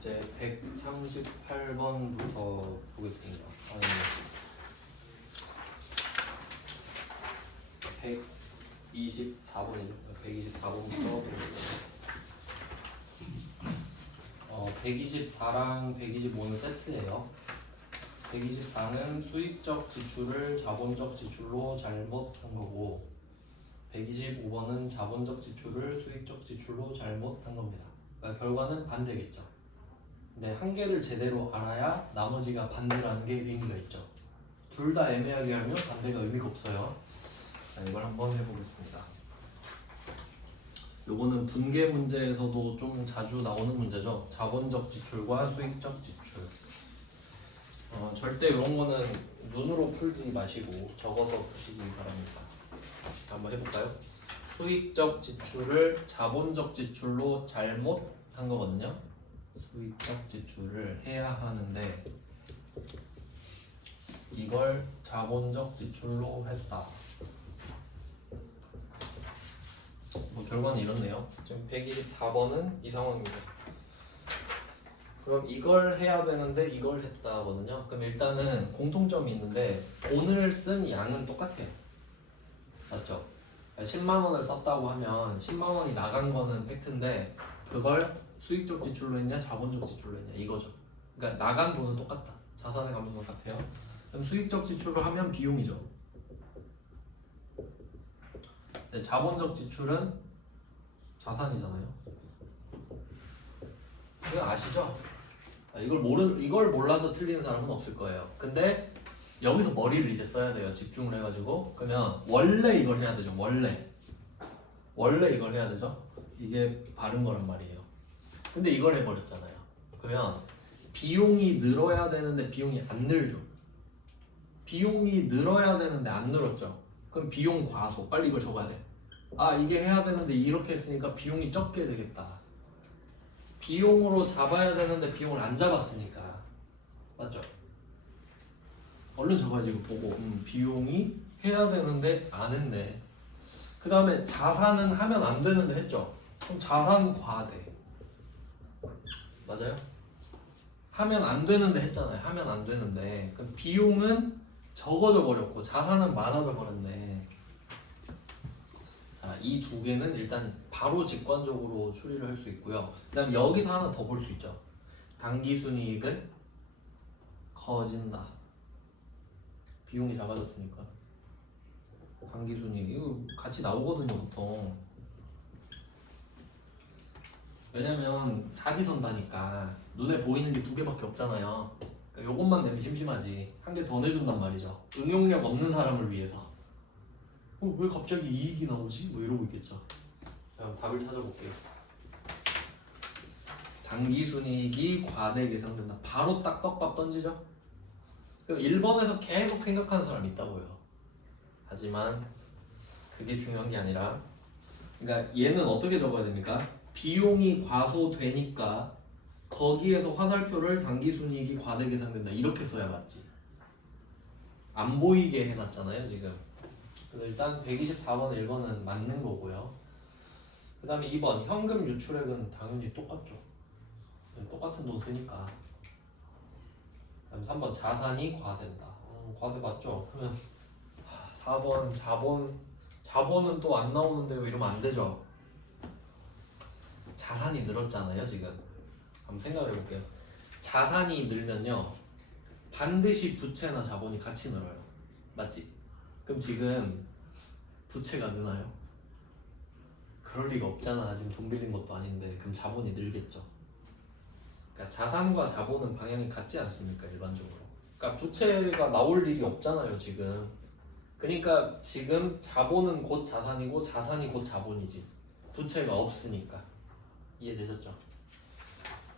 이제 138번부터 보겠습니다. 아니, 124번이죠. 124번부터 보겠습니다. 124랑 125는 세트예요. 124는 수익적 지출을 자본적 지출로 잘못한 거고, 125번은 자본적 지출을 수익적 지출로 잘못한 겁니다. 그러니까 결과는 반대겠죠. 근데 한 개를 제대로 알아야 나머지가 반대라는 게 의미가 있죠. 둘 다 애매하게 하면 반대가 의미가 없어요. 자, 이걸 한번 해보겠습니다. 요거는 분계 문제에서도 좀 자주 나오는 문제죠. 자본적 지출과 수익적 지출. 절대 이런 거는 눈으로 풀지 마시고 적어서 푸시기 바랍니다. 한번 해볼까요? 수익적 지출을 자본적 지출로 잘못한 거거든요. 수익적 지출을 해야 하는데 이걸 자본적 지출로 했다. 뭐 결과는 이렇네요. 지금 124번은 이 상황입니다. 그럼 이걸 해야 되는데 이걸 했다거든요. 그럼 일단은 공통점이 있는데 돈을 쓴 양은 똑같아요. 맞죠? 10만 원을 썼다고 하면 10만 원이 나간 거는 팩트인데 그걸 수익적 지출로 했냐 자본적 지출로 했냐 이거죠. 그러니까 나간 돈은 똑같다. 자산의 값은 똑같아요. 그럼 수익적 지출을 하면 비용이죠. 네, 자본적 지출은 자산이잖아요. 이거 아시죠? 이걸 몰라서 틀리는 사람은 없을 거예요. 근데 여기서 머리를 이제 써야 돼요. 집중을 해가지고. 그러면 원래 이걸 해야 되죠. 원래 이걸 해야 되죠. 이게 바른 거란 말이에요. 근데 이걸 해버렸잖아요. 그러면 비용이 늘어야 되는데 비용이 안 늘죠. 비용이 늘어야 되는데 안 늘었죠. 그럼 비용 과소. 빨리 이걸 적어야 돼. 아, 이게 해야 되는데 이렇게 했으니까 비용이 적게 되겠다. 비용으로 잡아야 되는데 비용을 안 잡았으니까. 맞죠? 얼른 적어야지. 이거 보고 비용이 해야 되는데 안 했네. 그 다음에 자산은 하면 안 되는데 했죠. 그럼 자산 과대. 맞아요? 하면 안 되는데 했잖아요. 하면 안 되는데. 그럼 비용은 적어져 버렸고 자산은 많아져 버렸네. 자, 이 두 개는 일단 바로 직관적으로 추리를 할 수 있고요. 그 다음 여기서 하나 더 볼 수 있죠. 당기순이익은 커진다. 비용이 작아졌으니까. 당기순이익 이거 같이 나오거든요 보통. 왜냐면 사지선다니까 눈에 보이는 게 두 개밖에 없잖아요. 그러니까 요것만 내면 심심하지. 한 개 더 내준단 말이죠. 응용력 없는 사람을 위해서. 왜 갑자기 이익이 나오지? 뭐 이러고 있겠죠. 그럼 답을 찾아볼게요. 당기순이익이 과대 계상된다. 바로 딱 떡밥 던지죠. 그럼 1번에서 계속 생각하는 사람이 있다고요. 하지만 그게 중요한 게 아니라, 그러니까 얘는 어떻게 적어야 됩니까? 비용이 과소되니까 거기에서 화살표를 당기순이익이 과대 계상된다 이렇게 써야 맞지. 안 보이게 해놨잖아요 지금. 그래서 일단 124번 1번은 맞는 거고요. 그 다음에 2번 현금 유출액은 당연히 똑같죠. 똑같은 돈 쓰니까. 그 다음에 3번 자산이 과된다. 과대 맞죠? 그러면 4번 자본은 또 안 나오는데 왜 이러면 안 되죠? 자산이 늘었잖아요 지금. 한번 생각을 해볼게요. 자산이 늘면요 반드시 부채나 자본이 같이 늘어요. 맞지? 그럼 지금 부채가 느나요? 그럴 리가 없잖아. 지금 돈 빌린 것도 아닌데. 그럼 자본이 늘겠죠. 그러니까 자산과 자본은 방향이 같지 않습니까 일반적으로. 그러니까 부채가 나올 일이 없잖아요 지금. 그러니까 지금 자본은 곧 자산이고 자산이 곧 자본이지. 부채가 없으니까. 이해되셨죠?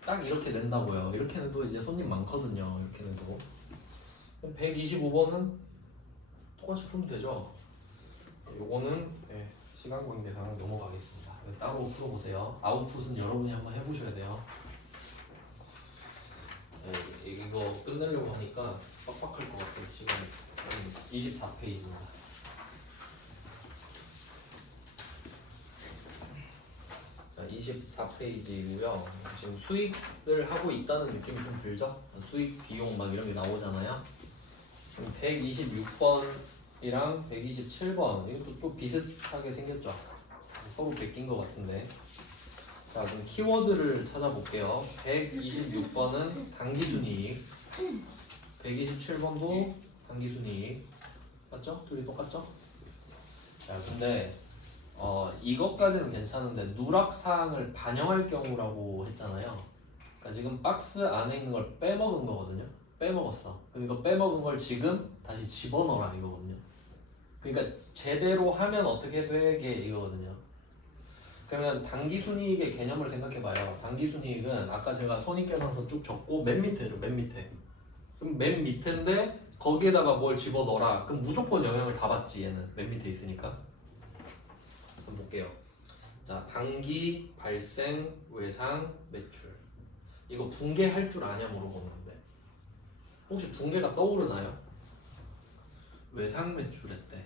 딱 이렇게 낸다고요. 이렇게 내도 이제 손님 많거든요. 이렇게 내도. 125번은 똑같이 풀면 되죠. 요거는 시간 관계 계산은 넘어가겠습니다. 따로 풀어보세요. 아웃풋은 여러분이 한번 해보셔야 돼요. 이거 끝내려고 하니까 빡빡할 것 같아요. 시간이 24페이지입니다. 자, 24페이지이고요. 지금 수익을 하고 있다는 느낌이 좀 들죠? 수익, 비용 막 이런 게 나오잖아요. 지금 126번이랑 127번 이것도 또 비슷하게 생겼죠? 서로 베낀 것 같은데. 자, 그럼 키워드를 찾아볼게요. 126번은 당기순이익, 127번도 당기순이익. 맞죠? 둘이 똑같죠? 자, 근데 이것까지는 괜찮은데 누락사항을 반영할 경우라고 했잖아요. 그러니까 지금 박스 안에 있는 걸 빼먹은 거거든요. 빼먹었어. 그럼 이거 빼먹은 걸 지금 다시 집어넣어라 이거거든요. 그러니까 제대로 하면 어떻게 되게 이거거든요. 그러면 당기순이익의 개념을 생각해봐요. 당기순이익은 아까 제가 손익계산서 쭉 적고 맨 밑에죠. 맨 밑에. 그럼 맨 밑인데 거기에다가 뭘 집어넣어라. 그럼 무조건 영향을 다 받지 얘는. 맨 밑에 있으니까. 한번 볼게요. 자, 당기, 발생, 외상, 매출. 이거 붕괴할 줄 아냐 물어보는데 혹시 붕괴가 떠오르나요? 외상 매출했대.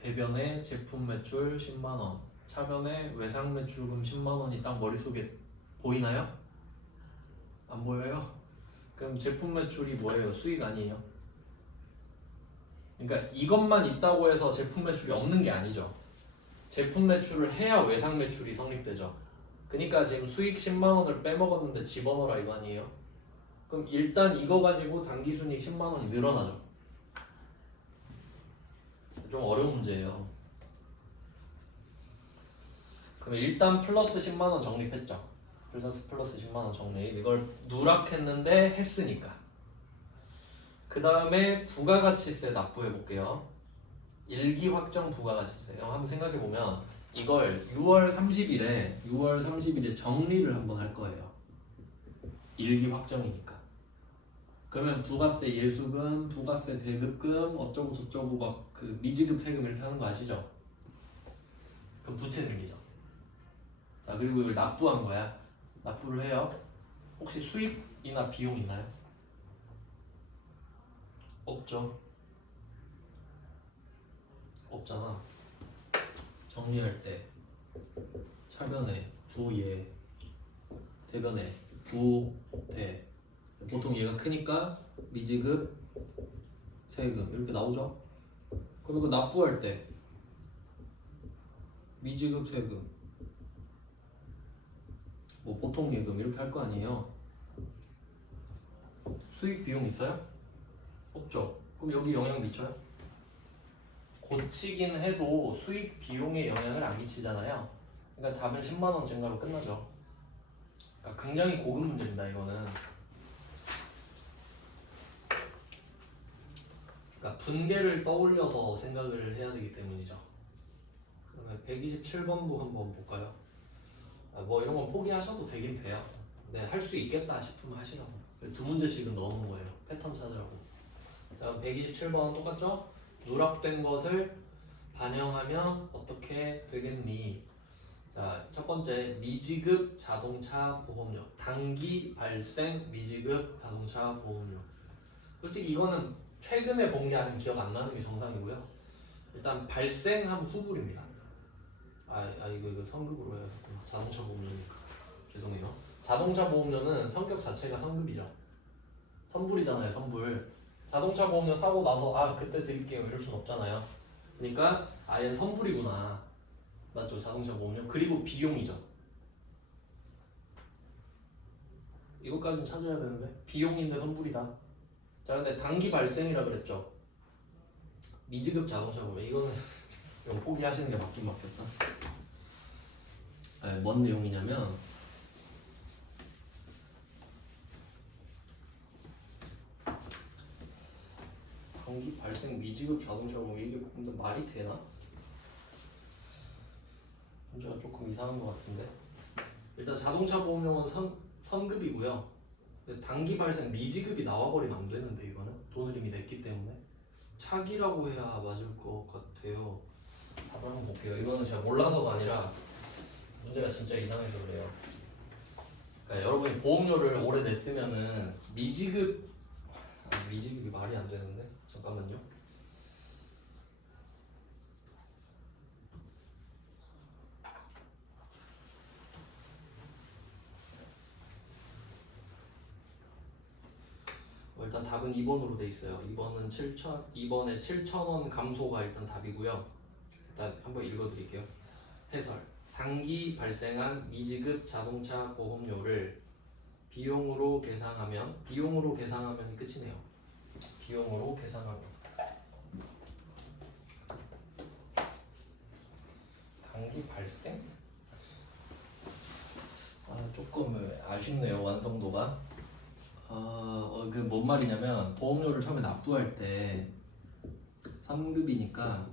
대변에 제품 매출 10만원, 차변에 외상 매출금 10만원이 딱 머릿속에 보이나요? 안 보여요? 그럼 제품 매출이 뭐예요? 수익 아니에요? 그러니까 이것만 있다고 해서 제품 매출이 없는 게 아니죠. 제품 매출을 해야 외상 매출이 성립되죠. 그러니까 지금 수익 10만원을 빼먹었는데 집어넣어라 이거 아니에요? 그럼 일단 이거 가지고 당기순이익 10만원이 늘어나죠. 좀 어려운 문제예요. 그러면 일단 플러스 10만원 적립했죠. 플러스 10만원 적립. 이걸 누락했는데 했으니까. 그 다음에 부가가치세 납부해볼게요. 일기 확정 부가가치세. 한번 생각해보면 이걸 6월 30일에 정리를 한번 할 거예요. 일기 확정이니까. 그러면 부가세 예수금, 부가세 대급금, 어쩌고 저쩌고 막 그 미지급 세금 이렇게 하는 거 아시죠? 그럼 부채 늘리죠. 자, 그리고 이걸 납부한 거야. 납부를 해요. 혹시 수익이나 비용 있나요? 없죠. 없잖아. 정리할 때 차변에 부예, 대변에 부대. 보통 얘가 크니까 미지급 세금 이렇게 나오죠. 그리고 납부할 때 미지급 세금, 뭐 보통 예금 이렇게 할 거 아니에요. 수익 비용 있어요? 없죠. 그럼 여기 영향 미쳐요? 고치긴 해도 수익 비용에 영향을 안 미치잖아요. 그러니까 답은 10만원 증가로 끝나죠. 그러니까 굉장히 고급 문제입니다 이거는. 그러니까 분계를 떠올려서 생각을 해야 되기 때문이죠. 그러면 127번도 한번 볼까요? 뭐 이런 건 포기하셔도 되긴 돼요. 네, 할 수 있겠다 싶으면 하시라고. 두 문제씩은 넣는 거예요. 패턴 찾으라고. 자, 127번 똑같죠? 누락된 것을 반영하면 어떻게 되겠니? 자, 첫 번째 미지급 자동차 보험료. 단기 발생 미지급 자동차 보험료. 솔직히 이거는 최근에 본 게 아닌 기억 안 나는 게 정상이고요. 일단 발생한 후불입니다. 이거 성급으로 해야 겠구나. 자동차 보험료니까. 죄송해요. 자동차 보험료는 성격 자체가 성급이죠. 선불이잖아요, 선불. 자동차 보험료 사고 나서 그때 드릴게요 이럴 순 없잖아요. 그러니까 얘는 선불이구나. 맞죠? 자동차 보험료. 그리고 비용이죠. 이것까지는 찾아야 되는데 비용인데 선불이다. 자, 근데 단기 발생이라 그랬죠. 미지급 자동차 보험료. 이거는 포기하시는 게 맞긴 맞겠다. 뭔 내용이냐면 단기 발생 미지급 자동차 보험료. 이게 근데 말이 되나? 문제가 조금 이상한 것 같은데. 일단 자동차 보험료는 선급이고요. 근데 단기 발생 미지급이 나와버리면 안 되는데 이거는 돈을 이미 냈기 때문에 차기라고 해야 맞을 것 같아요. 답을 한번 볼게요. 이거는 제가 몰라서가 아니라 문제가 진짜 이상해서 그래요. 그러니까 여러분이 보험료를 오래 냈으면은 미지급이 말이 안 되는데 잠깐만요. 일단 답은 2번으로 돼 있어요. 2번은 2번에 7,000원 감소가 일단 답이고요. 일단 한번 읽어드릴게요. 해설. 단기 발생한 미지급 자동차 보험료를 비용으로 계상하면 끝이네요. 비용으로 계상하면. 단기 발생? 조금 아쉽네요, 완성도가. 그 뭔 말이냐면 보험료를 처음에 납부할 때 3급이니까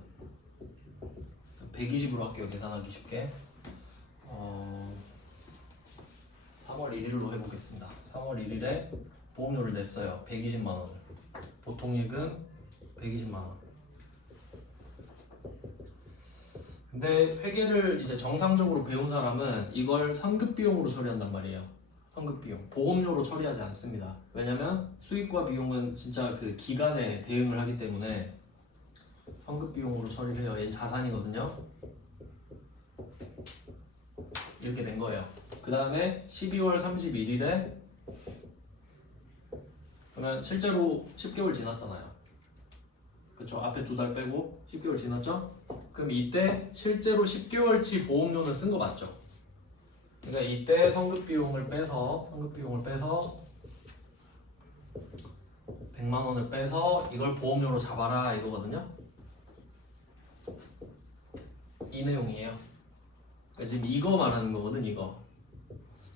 120으로 할게요, 계산하기 쉽게. 3월 1일로 해보겠습니다. 3월 1일에 보험료를 냈어요. 120만 원을. 보통 예금 120만 원. 근데 회계를 이제 정상적으로 배운 사람은 이걸 선급 비용으로 처리한단 말이에요. 선급 비용. 보험료로 처리하지 않습니다. 왜냐면 수익과 비용은 진짜 그 기간에 대응을 하기 때문에 선급 비용으로 처리를 해요. 얘는 자산이거든요. 이렇게 된 거예요. 그 다음에 12월 31일에 그러면 실제로 10개월 지났잖아요. 그쵸? 앞에 2달 빼고 10개월 지났죠? 그럼 이때 실제로 10개월치 보험료는 쓴 거 맞죠? 그러니까 이때 선급 비용을 빼서 100만 원을 빼서 이걸 보험료로 잡아라 이거거든요. 이 내용이에요. 그러니까 지금 이거 말하는 거거든, 이거.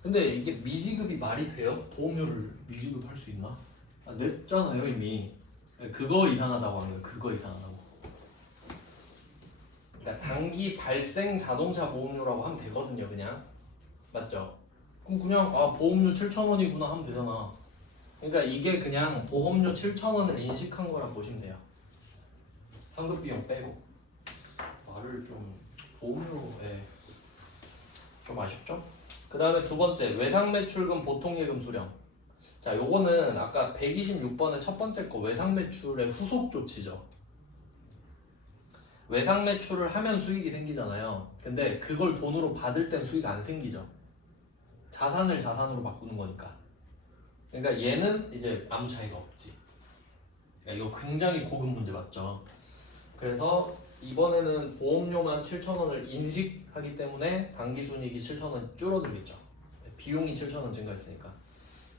근데 이게 미지급이 말이 돼요? 보험료를 미지급할 수 있나? 냈잖아요 이미. 그거 이상하다고 하는 거예요. 그거 이상하다고. 그러니까 단기 발생 자동차 보험료라고 하면 되거든요, 그냥. 맞죠? 그럼 그냥 보험료 7,000원이구나 하면 되잖아. 그러니까 이게 그냥 보험료 7,000원을 인식한 거라 보시면 돼요. 상급 비용 빼고. 말을 좀 보험료에 좀 아쉽죠? 그 다음에 두 번째, 외상매출금 보통예금 수령. 자, 요거는 아까 126번의 첫 번째 거 외상매출의 후속 조치죠. 외상매출을 하면 수익이 생기잖아요. 근데 그걸 돈으로 받을 땐 수익 안 생기죠. 자산을 자산으로 바꾸는 거니까. 그러니까 얘는 이제 아무 차이가 없지. 그러니까 이거 굉장히 고급 문제 맞죠? 그래서 이번에는 보험료만 7,000원을 인식하기 때문에 단기순이익이 7,000원 줄어들겠죠. 비용이 7,000원 증가했으니까.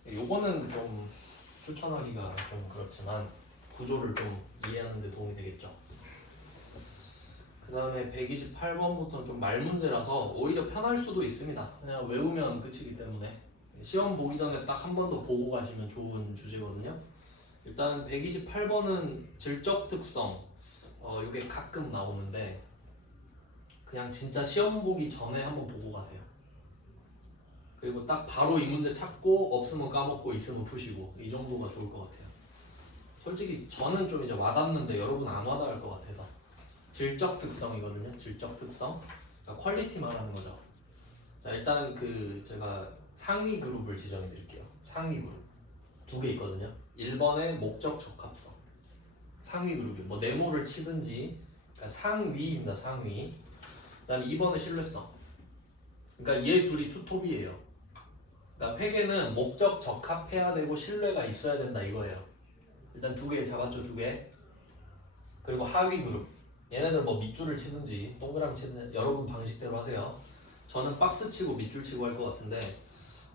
요거는 좀 추천하기가 좀 그렇지만 구조를 좀 이해하는 데 도움이 되겠죠. 그 다음에 128번부터는 좀 말 문제라서 오히려 편할 수도 있습니다. 그냥 외우면 끝이기 때문에 시험 보기 전에 딱 한 번 더 보고 가시면 좋은 주제거든요. 일단 128번은 질적 특성. 이게 가끔 나오는데 그냥 진짜 시험 보기 전에 한번 보고 가세요. 그리고 딱 바로 이 문제 찾고 없으면 까먹고 있으면 푸시고 이 정도가 좋을 것 같아요. 솔직히 저는 좀 이제 와닿는데 여러분 안 와닿을 것 같아서. 질적 특성이거든요. 질적 특성. 그러니까 퀄리티 말하는 거죠. 자, 일단 제가 상위 그룹을 지정해 드릴게요. 상위 그룹. 2개 있거든요. 1번의 목적 적합성. 상위 그룹이 뭐 네모를 치든지 그러니까 상위입니다. 상위. 그다음에 2번의 신뢰성. 그러니까 얘 둘이 투톱이에요. 그러니까 회계는 목적 적합해야 되고 신뢰가 있어야 된다 이거예요. 일단 2개 잡았죠, 2개. 그리고 하위 그룹. 얘네들 뭐 밑줄을 치든지 동그라미 치든지 여러분 방식대로 하세요. 저는 박스 치고 밑줄 치고 할 것 같은데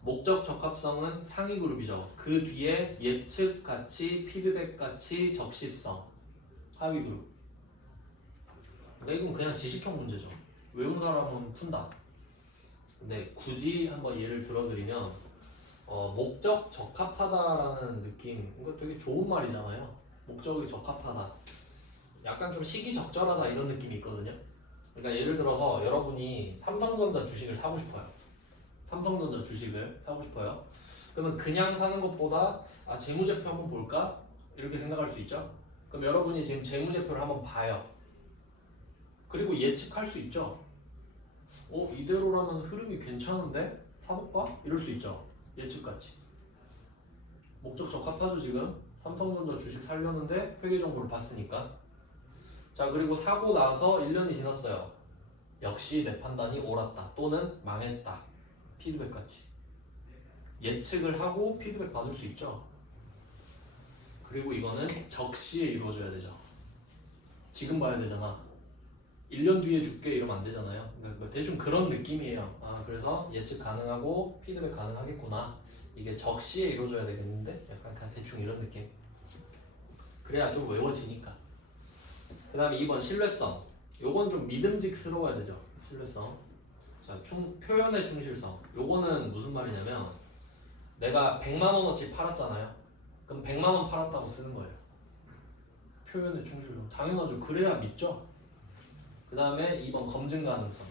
목적 적합성은 상위 그룹이죠. 그 뒤에 예측 가치, 피드백 가치, 적시성. 하위 그룹. 그러니까 이건 그냥 지식형 문제죠. 외운 사람은 푼다. 근데 굳이 한번 예를 들어드리면 목적 적합하다라는 느낌, 이거 되게 좋은 말이잖아요. 목적이 적합하다. 약간 좀 시기적절하다 이런 느낌이 있거든요. 그러니까 예를 들어서 여러분이 삼성전자 주식을 사고 싶어요. 삼성전자 주식을 사고 싶어요. 그러면 그냥 사는 것보다 재무제표 한번 볼까? 이렇게 생각할 수 있죠. 그럼 여러분이 지금 재무제표를 한번 봐요. 그리고 예측할 수 있죠. 이대로라면 흐름이 괜찮은데? 사볼까? 이럴 수 있죠. 예측같이. 목적 적합하죠 지금? 삼성전자 주식 살려는데 회계 정보를 봤으니까. 자, 그리고 사고 나서 1년이 지났어요. 역시 내 판단이 옳았다 또는 망했다. 피드백같이. 예측을 하고 피드백 받을 수 있죠. 그리고 이거는 적시에 이루어져야 되죠. 지금 봐야 되잖아. 1년 뒤에 줄게 이러면 안 되잖아요. 그러니까 대충 그런 느낌이에요. 아, 그래서 예측 가능하고 피드백 가능하겠구나. 이게 적시에 이루어져야 되겠는데 약간 그냥 대충 이런 느낌. 그래야 좀 외워지니까. 그 다음에 2번 신뢰성. 요건 좀 믿음직스러워야 되죠. 신뢰성. 자, 표현의 충실성. 요거는 무슨 말이냐면 내가 100만 원어치 팔았잖아요. 그럼 100만 원 팔았다고 쓰는 거예요. 표현의 충실성. 당연하죠. 그래야 믿죠. 그 다음에 2번 검증 가능성.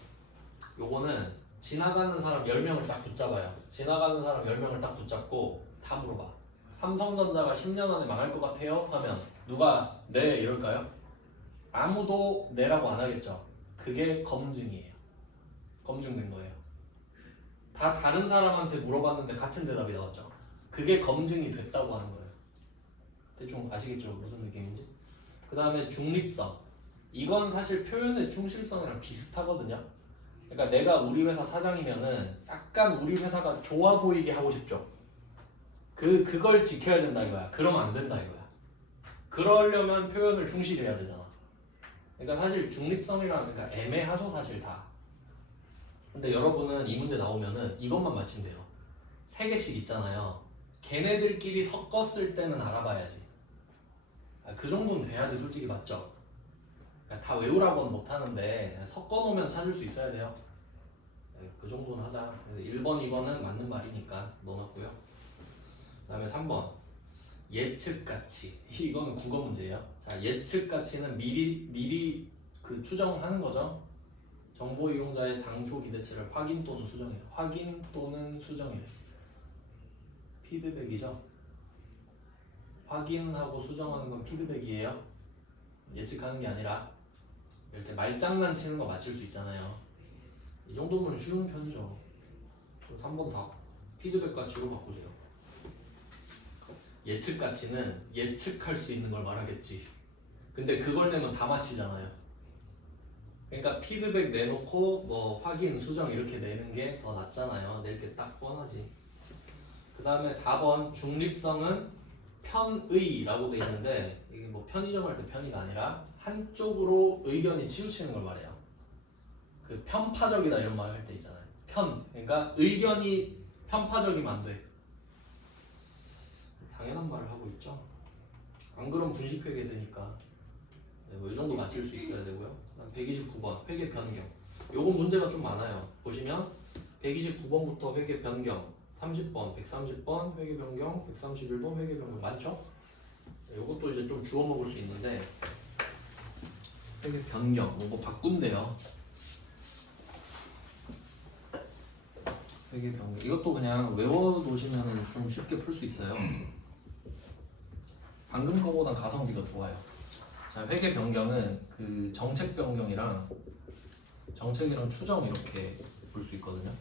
요거는 지나가는 사람 10명을 딱 붙잡아요. 지나가는 사람 10명을 딱 붙잡고 다 물어봐. 삼성전자가 10년 안에 망할 것 같아요? 하면 누가 네 이럴까요? 아무도 네라고 안 하겠죠. 그게 검증이에요. 검증된 거예요. 다 다른 사람한테 물어봤는데 같은 대답이 나왔죠. 그게 검증이 됐다고 하는 거예요. 대충 아시겠죠? 무슨 느낌인지? 그 다음에 중립성. 이건 사실 표현의 충실성이랑 비슷하거든요. 그러니까 내가 우리 회사 사장이면은 약간 우리 회사가 좋아 보이게 하고 싶죠. 그걸 지켜야 된다 이거야. 그러면 안 된다 이거야. 그러려면 표현을 충실히 해야 되잖아. 그러니까 사실 중립성이랑 그러니까 애매하죠 사실 다. 근데 여러분은 이 문제 나오면은 이것만 맞히면 돼요. 3개씩 있잖아요. 걔네들끼리 섞었을 때는 알아봐야지. 그 정도는 돼야지 솔직히 맞죠. 그러니까 다 외우라고는 못하는데 섞어놓으면 찾을 수 있어야 돼요. 그 정도는 하자. 그래서 1번, 2번은 맞는 말이니까 넣어놨고요. 그 다음에 3번 예측가치. 이거는 국어 문제예요. 자, 예측가치는 미리 그 추정하는 거죠. 정보 이용자의 당초 기대치를 확인 또는 수정해. 확인 또는 수정해. 피드백이죠. 확인하고 수정하는 건 피드백이에요. 예측하는 게 아니라 이렇게 말장난 치는 거 맞힐 수 있잖아요. 이 정도면 쉬운 편이죠. 3번 다 피드백 가치로 바꾸세요. 예측 가치는 예측할 수 있는 걸 말하겠지. 근데 그걸 내면 다 맞히잖아요. 그러니까 피드백 내놓고 뭐 확인, 수정 이렇게 내는 게 더 낫잖아요. 낼 게 딱 뻔하지. 그 다음에 4번 중립성은 편의라고 돼 있는데 이게 뭐 편의점 할 때 편의가 아니라 한쪽으로 의견이 치우치는 걸 말해요. 그 편파적이다 이런 말 할 때 있잖아요. 그러니까 의견이 편파적이면 안 돼. 당연한 말을 하고 있죠. 안 그러면 분식회계 되니까. 네, 뭐 이 정도 맞힐 수 있어야 되고요. 129번 회계 변경. 요건 문제가 좀 많아요. 보시면 129번부터 회계 변경, 30번, 130번 회계 변경, 131번 회계 변경 많죠? 네, 요것도 이제 좀 주워 먹을 수 있는데 회계 변경 뭐 바꾼대요. 회계 변경 이것도 그냥 외워놓으시면 좀 쉽게 풀 수 있어요. 방금 거보단 가성비가 좋아요. 자, 회계 변경은 그 정책 변경이랑 정책이랑 추정 이렇게 볼 수 있거든요.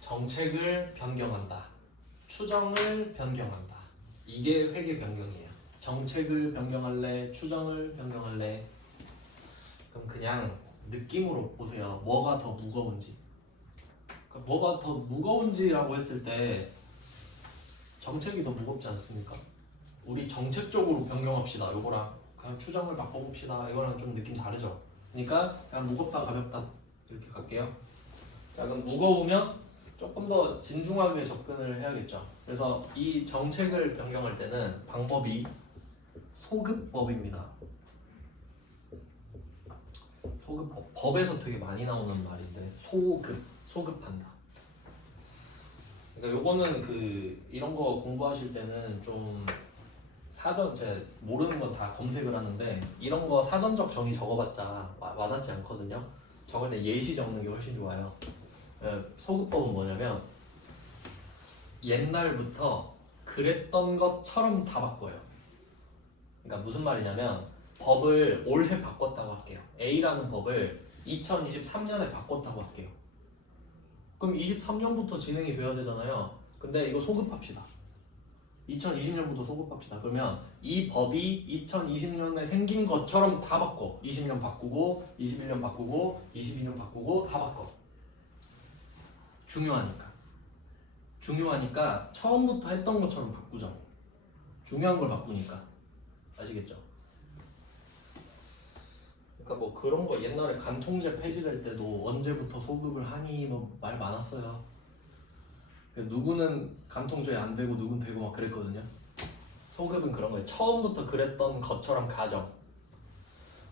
정책을 변경한다. 추정을 변경한다. 이게 회계 변경이에요. 정책을 변경할래? 추정을 변경할래? 그럼 그냥 느낌으로 보세요. 뭐가 더 무거운지. 그러니까 뭐가 더 무거운지라고 했을 때 정책이 더 무겁지 않습니까? 우리 정책적으로 변경합시다. 요거랑 그냥 추정을 바꿔봅시다. 이거랑 좀 느낌 다르죠? 그러니까 그냥 무겁다 가볍다 이렇게 갈게요. 자, 그럼 무거우면 조금 더 진중하게 접근을 해야겠죠. 그래서 이 정책을 변경할 때는 방법이 소급법입니다. 소급법. 법에서 되게 많이 나오는 말인데 소급한다. 그러니까 요거는 그 이런 거 공부하실 때는 좀 사전 제가 모르는 건 다 검색을 하는데 이런 거 사전적 정의 적어봤자 와닿지 않거든요. 적을 때 예시 적는 게 훨씬 좋아요. 소급법은 뭐냐면 옛날부터 그랬던 것처럼 다 바꿔요. 그러니까 무슨 말이냐면 법을 올해 바꿨다고 할게요. A라는 법을 2023년에 바꿨다고 할게요. 그럼 23년부터 진행이 돼야 되잖아요. 근데 이거 소급합시다. 2020년부터 소급합시다. 그러면 이 법이 2020년에 생긴 것처럼 다 바꿔. 20년 바꾸고 21년 바꾸고 22년 바꾸고 다 바꿔. 중요하니까. 중요하니까 처음부터 했던 것처럼 바꾸죠. 중요한 걸 바꾸니까. 아시겠죠? 그러니까 뭐 그런 거 옛날에 간통죄 폐지될 때도 언제부터 소급을 하니 뭐 말 많았어요. 누구는 간통죄 안 되고 누구는 되고 막 그랬거든요. 소급은 그런 거예요. 처음부터 그랬던 것처럼 가정.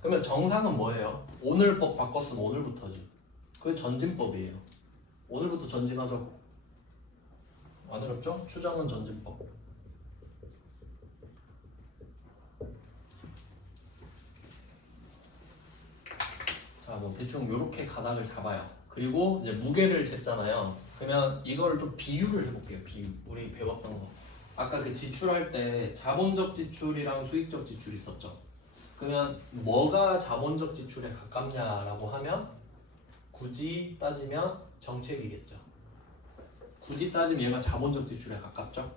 그러면 정상은 뭐예요? 오늘 법 바꿨으면 오늘부터지. 그게 전진법이에요. 오늘부터 전진하자고. 안 어렵죠? 추정은 전진법. 자, 뭐 대충 이렇게 가닥을 잡아요. 그리고 이제 무게를 쟀잖아요. 그러면 이거를 좀 비유를 해볼게요. 비유. 우리 배웠던 거. 아까 그 지출할 때 자본적 지출이랑 수익적 지출이 있었죠. 그러면 뭐가 자본적 지출에 가깝냐라고 하면 굳이 따지면 정책이겠죠. 굳이 따지면 얘가 자본적 지출에 가깝죠.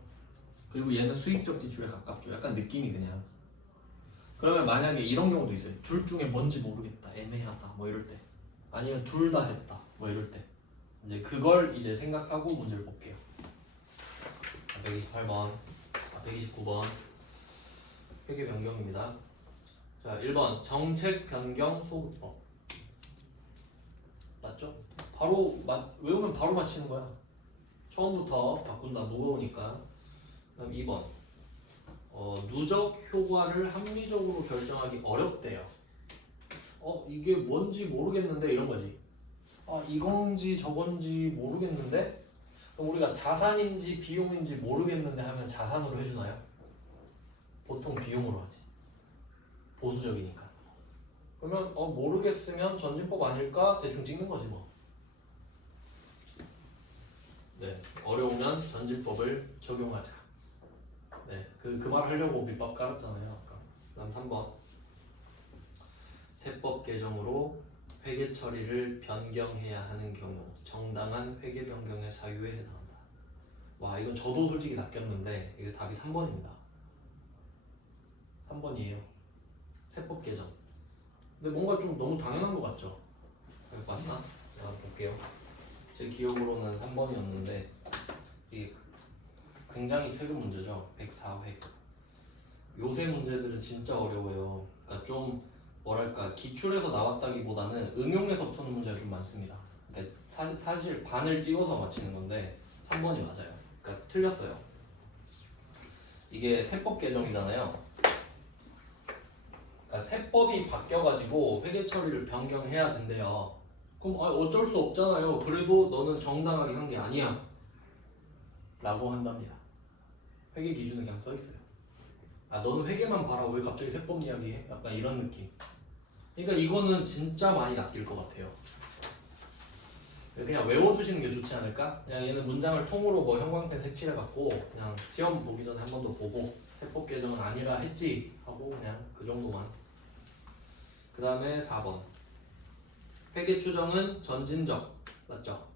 그리고 얘는 수익적 지출에 가깝죠. 약간 느낌이 그냥. 그러면 만약에 이런 경우도 있어요. 둘 중에 뭔지 모르겠다. 애매하다. 뭐 이럴 때. 아니면 둘 다 했다. 뭐 이럴 때. 이제 그걸 이제 생각하고 문제를 볼게요. 128번, 129번 회계 변경입니다. 자, 1번 정책 변경 소급법. 맞죠? 바로 외우면 바로 맞히는 거야. 처음부터 바꾼다. 무거우니까. 그럼 2번 누적 효과를 합리적으로 결정하기 어렵대요. 이게 뭔지 모르겠는데 이런 거지. 이건지 저건지 모르겠는데? 그럼 우리가 자산인지 비용인지 모르겠는데 하면 자산으로 해주나요? 보통 비용으로 하지. 보수적이니까. 그러면 모르겠으면 전진법 아닐까? 대충 찍는 거지 뭐. 네, 어려우면 전진법을 적용하자. 네, 그 말 하려고 밑밥 깔았잖아요. 아까. 그다음 3번. 세법 개정으로 회계 처리를 변경해야 하는 경우 정당한 회계 변경의 사유에 해당한다. 와, 이건 저도 솔직히 낚였는데 이게 답이 3번입니다. 3번이에요. 세법 개정. 근데 뭔가 좀 너무 당연한 것 같죠? 맞나? 제가 볼게요. 제 기억으로는 3번이었는데 이게 굉장히 최근 문제죠. 104회. 요새 문제들은 진짜 어려워요. 그러니까 좀 뭐랄까 기출에서 나왔다기보다는 응용에서 푸는 문제가 좀 많습니다. 그러니까 사실 반을 찍어서 맞히는 건데 3번이 맞아요. 그러니까 틀렸어요. 이게 세법 개정이잖아요. 그러니까 세법이 바뀌어가지고 회계 처리를 변경해야 된대요. 그럼 어쩔 수 없잖아요. 그래도 너는 정당하게 한 게 아니야 라고 한답니다. 회계 기준에 그냥 써있어요. 너는 회계만 봐라. 왜 갑자기 세법 이야기해? 약간 이런 느낌. 그러니까 이거는 진짜 많이 낚일 것 같아요. 그냥 외워두시는 게 좋지 않을까? 그냥 얘는 문장을 통으로 뭐 형광펜 색칠해갖고 그냥 시험 보기 전에 한 번 더 보고 세법 개정은 아니라 했지 하고 그냥 그 정도만. 그 다음에 4번. 회계 추정은 전진적. 맞죠?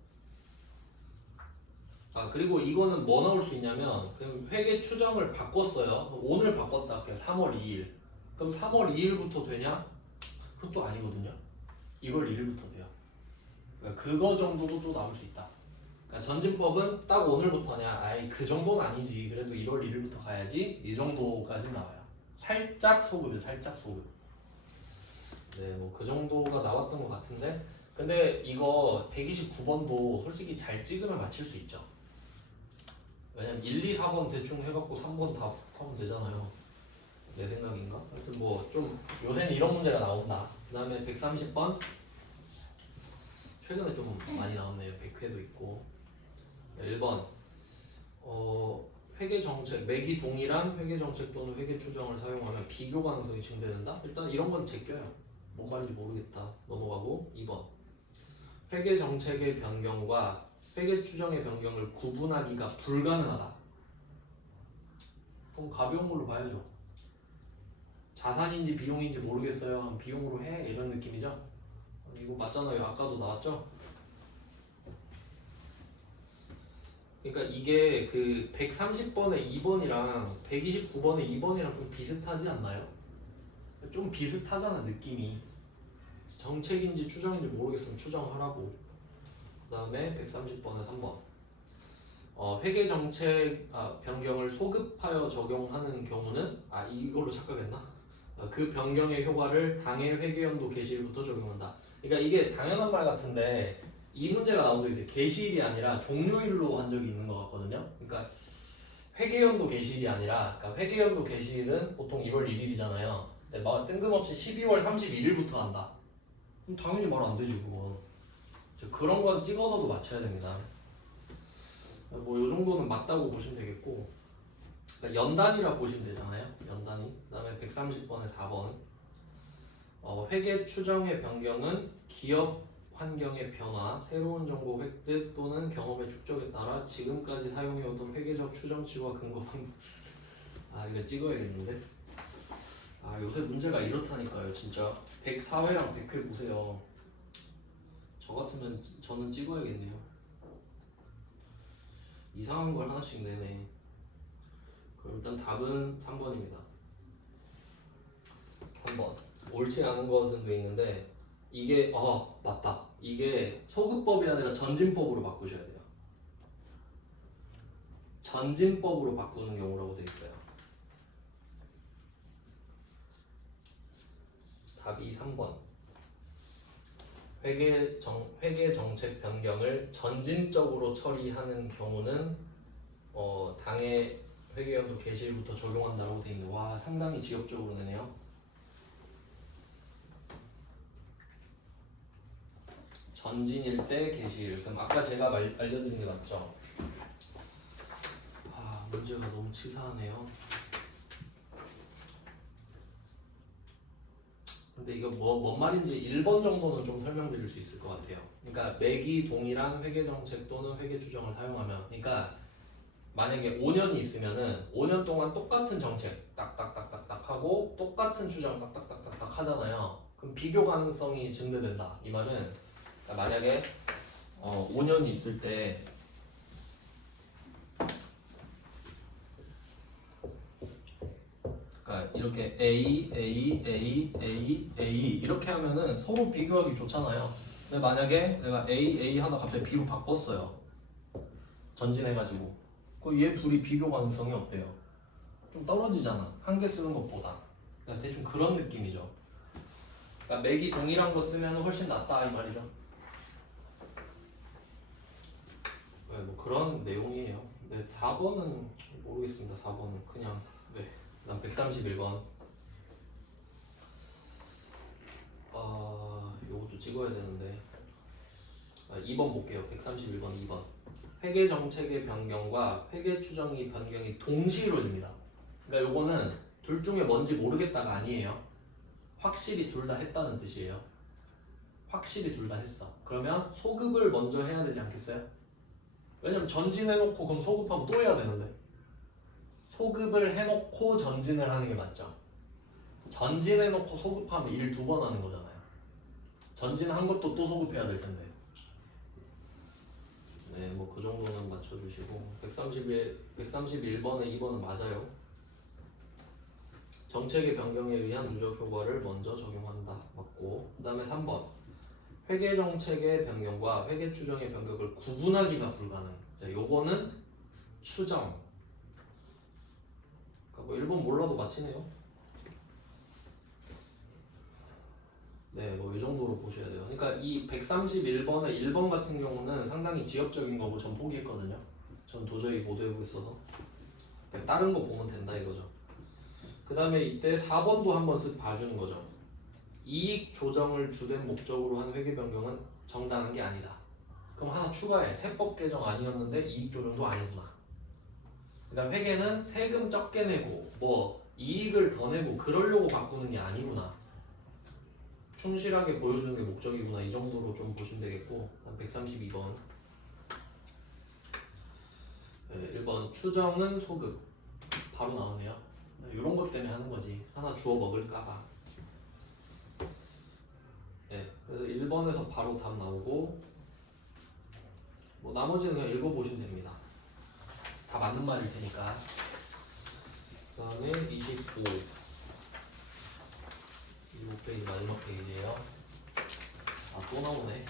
그리고 이거는 뭐 나올 수 있냐면 그럼 회계 추정을 바꿨어요. 오늘 바꿨다 할게요. 3월 2일. 그럼 3월 2일부터 되냐? 그것도 아니거든요. 2월 1일부터 돼요. 그러니까 그거 정도도 또 나올 수 있다. 그러니까 전진법은 딱 오늘부터냐? 그 정도는 아니지. 그래도 1월 1일부터 가야지. 이 정도까지 나와요. 살짝 소급이에요. 살짝 소급. 네, 뭐 그 정도가 나왔던 것 같은데. 근데 이거 129번도 솔직히 잘 찍으면 맞힐 수 있죠. 왜냐면 1, 2, 4번 대충 해갖고 3번 다 하면 되잖아요. 내 생각인가? 하여튼 뭐 좀 요새는 이런 문제가 나온다. 그 다음에 130번 최근에 좀 많이 나왔네요. 100회도 있고. 1번 회계 정책 매기 동일한 회계 정책 또는 회계 추정을 사용하면 비교 가능성이 증대된다. 일단 이런 건 제껴요. 뭔 말인지 모르겠다. 넘어가고 2번 회계 정책의 변경과 회계 추정의 변경을 구분하기가 불가능하다. 그럼 가벼운 걸로 봐야죠. 자산인지 비용인지 모르겠어요. 비용으로 해 이런 느낌이죠. 이거 맞잖아요. 아까도 나왔죠. 그러니까 이게 그 130번의 2번이랑 129번의 2번이랑 좀 비슷하지 않나요? 좀 비슷하잖아 느낌이. 정책인지 추정인지 모르겠으면 추정하라고. 그 다음에 130번에 3번 회계 정책 변경을 소급하여 적용하는 경우는 이걸로 착각했나? 그 변경의 효과를 당해 회계연도 개시일부터 적용한다. 그러니까 이게 당연한 말 같은데 이 문제가 나온 적이 있어요. 개시일이 아니라 종료일로 한 적이 있는 것 같거든요. 그러니까 회계연도 개시일이 아니라 그러니까 회계연도 개시일은 보통 1월 1일이잖아요. 근데 막 뜬금없이 12월 31일부터 한다. 그럼 당연히 말 안 되지 그건. 그런 건 찍어서도 맞춰야 됩니다. 뭐 요 정도는 맞다고 보시면 되겠고, 그러니까 연단위라 보시면 되잖아요. 연단위. 그다음에 130번에 4번. 회계 추정의 변경은 기업 환경의 변화, 새로운 정보 획득 또는 경험의 축적에 따라 지금까지 사용해오던 회계적 추정치와 근거 방법. 이거 찍어야겠는데. 요새 문제가 이렇다니까요. 진짜 104회랑 100회 보세요. 저 같으면 저는 찍어야겠네요. 이상한 걸 하나씩 내네. 그럼 일단 답은 3번입니다. 3번. 옳지 않은 것은 돼 있는데 이게 맞다. 이게 소급법이 아니라 전진법으로 바꾸셔야 돼요. 전진법으로 바꾸는 경우라고 돼 있어요. 답이 3번. 회계 정책 변경을 전진적으로 처리하는 경우는 당해 회계연도 개시일부터 적용한다고 돼 있는데 와 상당히 지역적으로 내네요. 전진일 때 개시일. 그럼 아까 제가 알려드린 게 맞죠? 문제가 너무 치사하네요. 근데 이거 뭔 말인지 1번 정도는 좀 설명드릴 수 있을 것 같아요. 그러니까 매기 동일한 회계 정책 또는 회계 추정을 사용하면, 그러니까 만약에 5년이 있으면은 5년 동안 똑같은 정책 딱딱딱딱딱 하고 똑같은 추정 딱딱딱딱딱 하잖아요. 그럼 비교 가능성이 증대된다. 이 말은 그러니까 만약에 5년이 있을 때 그러니까 이렇게 A 이렇게 하면은 서로 비교하기 좋잖아요. 근데 만약에 내가 A 하다 갑자기 B로 바꿨어요. 전진해가지고. 그럼 얘 둘이 비교 가능성이 어때요? 좀 떨어지잖아. 한 개 쓰는 것보다. 그러니까 대충 그런 느낌이죠. 그러니까 맥이 동일한 거 쓰면 훨씬 낫다 이 말이죠. 네, 뭐 그런 내용이에요. 근데 4번은 모르겠습니다. 4번은 그냥 네. 그다음 131번. 요것도 찍어야 되는데 2번 볼게요. 131번 2번. 회계 정책의 변경과 회계 추정의 변경이 동시에 이루어집니다. 그러니까 요거는 둘 중에 뭔지 모르겠다가 아니에요. 확실히 둘 다 했다는 뜻이에요. 확실히 둘 다 했어. 그러면 소급을 먼저 해야 되지 않겠어요? 왜냐면 전진해놓고 그럼 소급하고 또 해야 되는데 소급을 해놓고 전진을 하는 게 맞죠. 전진해놓고 소급하면 일 두 번 하는 거잖아요. 전진한 것도 또 소급해야 될 텐데. 네, 뭐 그 정도는 맞춰주시고 131번에 2번은 맞아요. 정책의 변경에 의한 누적 효과를 먼저 적용한다. 맞고 그 다음에 3번 회계 정책의 변경과 회계 추정의 변경을 구분하기가 불가능. 자, 요거는 추정. 그러니까 뭐 1번 몰라도 맞히네요. 네, 뭐 이 정도로 보셔야 돼요. 그러니까 이 131번의 1번 같은 경우는 상당히 지역적인 거고 전 포기했거든요. 전 도저히 못 외우고 있어서 다른 거 보면 된다 이거죠. 그 다음에 이때 4번도 한번 쓱 봐주는 거죠. 이익 조정을 주된 목적으로 한 회계 변경은 정당한 게 아니다. 그럼 하나 추가해. 세법 개정 아니었는데 이익 조정도 아니구나. 그러니까 회계는 세금 적게 내고 뭐 이익을 더 내고 그러려고 바꾸는 게 아니구나. 충실하게 보여주는 게 목적이구나. 이 정도로 좀 보시면 되겠고 132번. 네, 1번 추정은 소급. 바로 나오네요. 이런 것 때문에 하는 거지. 하나 주워 먹을까봐. 네, 그래서 1번에서 바로 답 나오고 뭐 나머지는 그냥 읽어보시면 됩니다. 다 맞는 말일 테니까. 그 다음에 25. 25페이지 마지막 페이지예요. 또 나오네.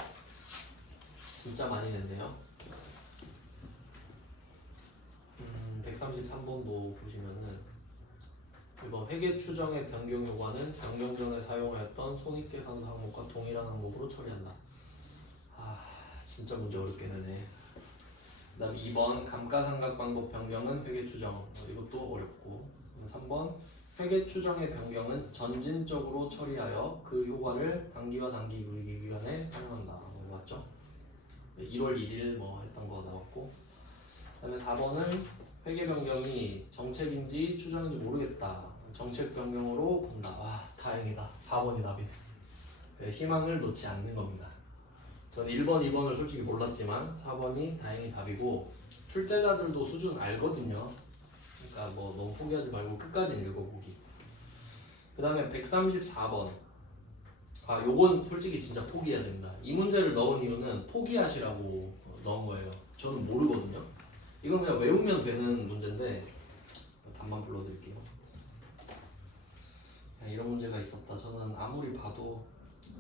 진짜 많이 냈네요. 133번도 보시면은 이번 회계 추정의 변경 요구는 변경 전에 사용하였던 손익계산 항목과 동일한 항목으로 처리한다. 아 진짜 문제 어렵게 내네. 그 다음 2번 감가상각 방법 변경은 회계 추정. 이것도 어렵고. 3번 회계 추정의 변경은 전진적으로 처리하여 그 효과를 단기와 단기 유의 기간에 활용한다. 맞죠? 1월 1일 뭐 했던 거 나왔고. 그 다음에 4번은 회계 변경이 정책인지 추정인지 모르겠다. 정책 변경으로 본다. 와 다행이다. 4번이 답이네. 희망을 놓지 않는 겁니다. 저는 1번, 2번을 솔직히 몰랐지만 4번이 다행히 답이고 출제자들도 수준 알거든요. 그러니까 뭐 너무 포기하지 말고 끝까지 읽어보기. 그 다음에 134번. 아 요건 솔직히 진짜 포기해야 됩니다. 이 문제를 넣은 이유는 포기하시라고 넣은 거예요. 저는 모르거든요. 이건 그냥 외우면 되는 문제인데 답만 불러드릴게요. 야, 이런 문제가 있었다. 저는 아무리 봐도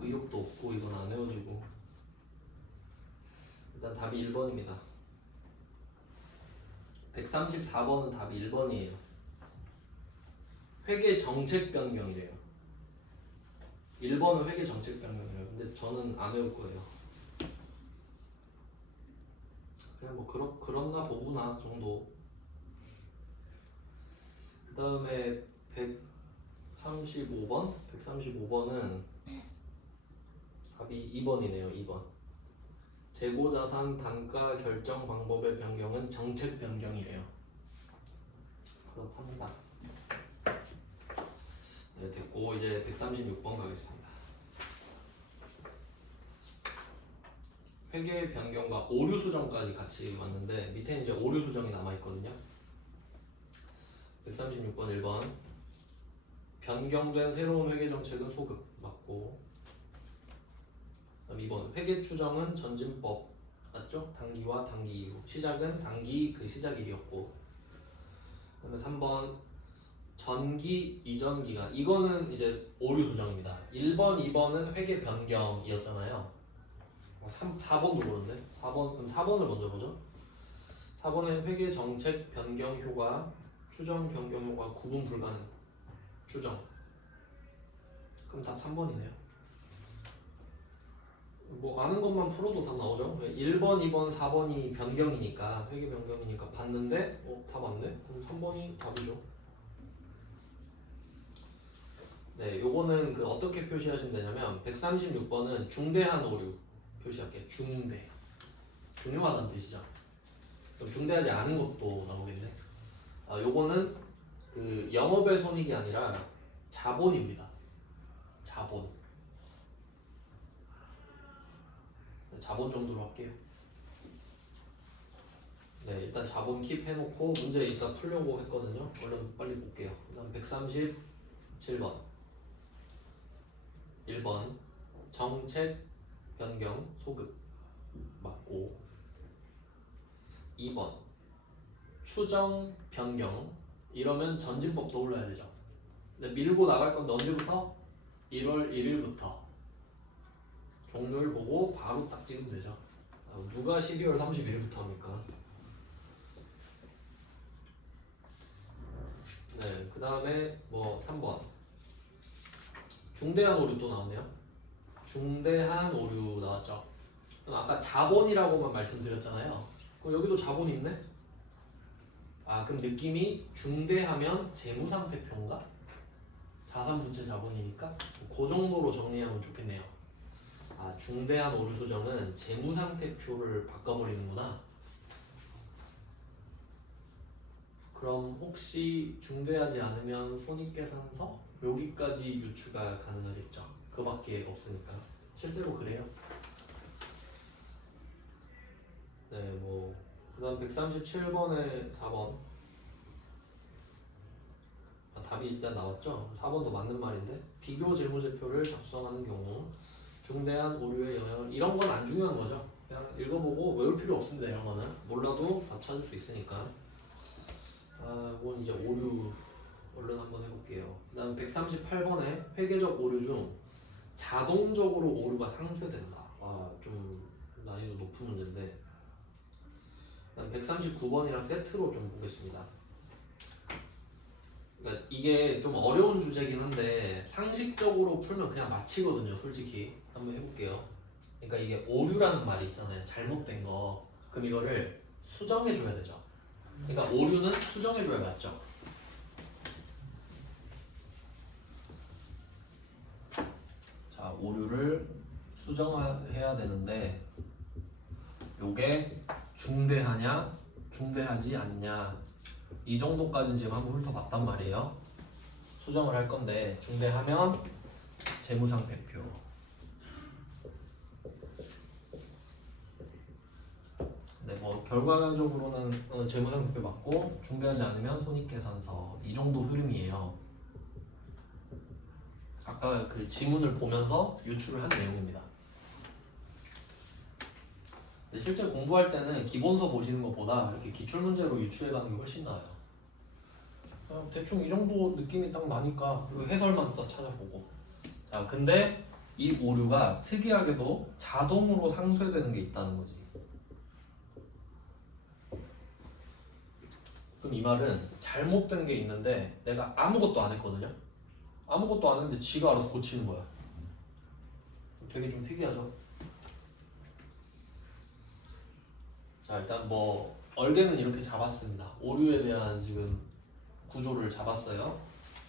의욕도 없고 이건 안 외워지고. 일단 답이 1번입니다. 134번은 답이 1번이에요. 회계 정책 변경이래요. 1번은 회계 정책 변경이래요. 근데 저는 안 외울 거예요. 그냥 뭐 그런가 보구나 정도. 그 다음에 135번? 135번은 답이 2번이네요. 2번. 재고자산 단가 결정 방법의 변경은 정책 변경이래요. 그렇답니다. 네, 됐고 이제 136번 가겠습니다. 회계 변경과 오류 수정까지 같이 왔는데 밑에 이제 오류 수정이 남아 있거든요. 136번 1번 변경된 새로운 회계 정책은 소급 맞고. 그다음 2번 회계 추정은 전진법 맞죠? 단기와 단기 이후 시작은 단기 그 시작일이었고. 그다음에 3번 전기 이전 기간 이거는 이제 오류 수정입니다. 1번 2번은 회계 변경이었잖아요. 4번도 모르는데 4번 그럼 4번을 먼저 보죠. 4번에 회계 정책 변경 효과 추정 변경 효과 구분 불가능 추정. 그럼 답 3번이네요. 뭐 아는 것만 풀어도 답 나오죠. 1번, 2번, 4번이 변경이니까 회계 변경이니까 봤는데 다 맞네? 그럼 3번이 답이죠. 네, 요거는 그 어떻게 표시하시면 되냐면 136번은 중대한 오류 표시할게요. 중요하다는 뜻이죠. 그럼 중대하지 않은 것도 나오겠네. 요거는 그 영업의 손익이 아니라 자본입니다. 자본 정도로 할게요. 네, 일단 자본 킵 해놓고 문제 이따 풀려고 했거든요. 얼른 빨리 볼게요. 그다음 137번 1번 정책 변경 소급 맞고. 2번 추정 변경 이러면 전진법 떠올라야 되죠. 근데 밀고 나갈 건데 언제부터? 1월 1일부터 종료일 보고 바로 딱 찍으면 되죠. 누가 12월 31일부터 합니까? 네, 그 다음에 뭐 3번 중대한 오류 또 나오네요. 중대한 오류 나왔죠. 그럼 아까 자본이라고만 말씀드렸잖아요. 그럼 여기도 자본이 있네? 그럼 느낌이 중대하면 재무상태표인가? 자산부채 자본이니까 그 정도로 정리하면 좋겠네요. 중대한 오류 수정은 재무상태표를 바꿔버리는구나. 그럼 혹시 중대하지 않으면 손익계산서? 여기까지 유추가 가능하겠죠. 그밖에 없으니까. 실제로 그래요. 네, 뭐 그다음 137번에 4번 답이 일단 나왔죠. 4번도 맞는 말인데 비교 재무제표를 작성하는 경우 중대한 오류의 영향을 이런 건 안 중요한 거죠. 그냥 읽어보고 외울 필요 없습니다. 이런 거는 몰라도 답 찾을 수 있으니까. 이건 이제 오류 얼른 한번 해볼게요. 그 다음 138번에 회계적 오류 중 자동적으로 오류가 상쇄된다. 좀 난이도 높은 문제인데. 그 다음 139번이랑 세트로 좀 보겠습니다. 그러니까 이게 좀 어려운 주제긴 한데 상식적으로 풀면 그냥 마치거든요. 솔직히 한번 해볼게요. 그러니까 이게 오류라는 말이 있잖아요. 잘못된 거. 그럼 이거를 수정해줘야 되죠. 그러니까 오류는 수정해줘야 맞죠. 자, 오류를 수정해야 되는데 요게 중대하냐 중대하지 않냐 이 정도까지는 지금 한번 훑어봤단 말이에요. 수정을 할 건데 중대하면 재무상태표, 네, 뭐 결과적으로는 재무상태표 맞고 중대하지 않으면 손익계산서 이 정도 흐름이에요. 아까 그 지문을 보면서 유추를 한 내용입니다. 근데 실제 공부할 때는 기본서 보시는 것보다 이렇게 기출문제로 유추해가는 게 훨씬 나아요. 그냥 대충 이 정도 느낌이 딱 나니까 그리고 해설만 더 찾아보고. 자, 근데 이 오류가 특이하게도 자동으로 상쇄되는 게 있다는 거지. 그럼 이 말은 잘못된 게 있는데 내가 아무것도 안 했거든요. 아무것도 안 했는데 지가 알아서 고치는 거야. 되게 좀 특이하죠. 자, 일단 뭐 얼개는 이렇게 잡았습니다. 오류에 대한 지금 구조를 잡았어요.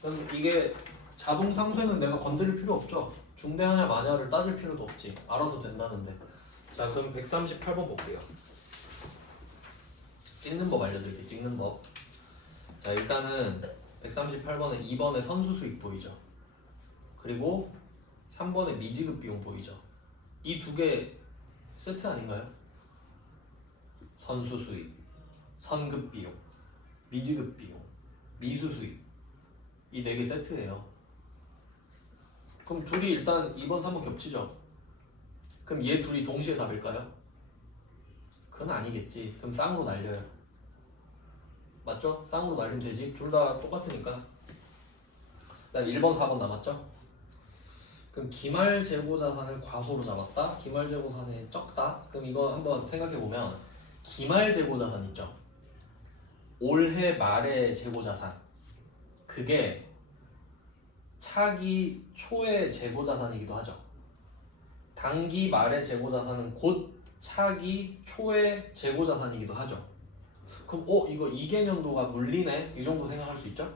그럼 이게 자동 상쇄는 내가 건드릴 필요 없죠. 중대하냐 마냐를 따질 필요도 없지. 알아서 된다는데. 자, 그럼 138번 볼게요. 찍는 법 알려드릴게요. 찍는 법. 자, 일단은 138번에 2번에 선수수익 보이죠. 그리고 3번에 미지급 비용 보이죠. 이 두 개 세트 아닌가요? 선수수익, 선급 비용, 미지급 비용, 미수수익 이 네 개 세트예요. 그럼 둘이 일단 2번, 3번 겹치죠? 그럼 얘 둘이 동시에 답일까요? 그건 아니겠지. 그럼 쌍으로 날려요. 맞죠? 쌍으로 날리면 되지. 둘 다 똑같으니까. 그다음 1번, 4번 남았죠? 그럼 기말 재고 자산을 과소로 잡았다. 기말 재고 자산이 적다. 그럼 이거 한번 생각해 보면 기말 재고 자산 있죠? 올해 말의 재고 자산. 그게 차기 초의 재고 자산이기도 하죠. 단기 말의 재고 자산은 곧 차기 초의 재고 자산이기도 하죠. 그럼 이거 2개년도가 물리네 이 정도 생각할 수 있죠?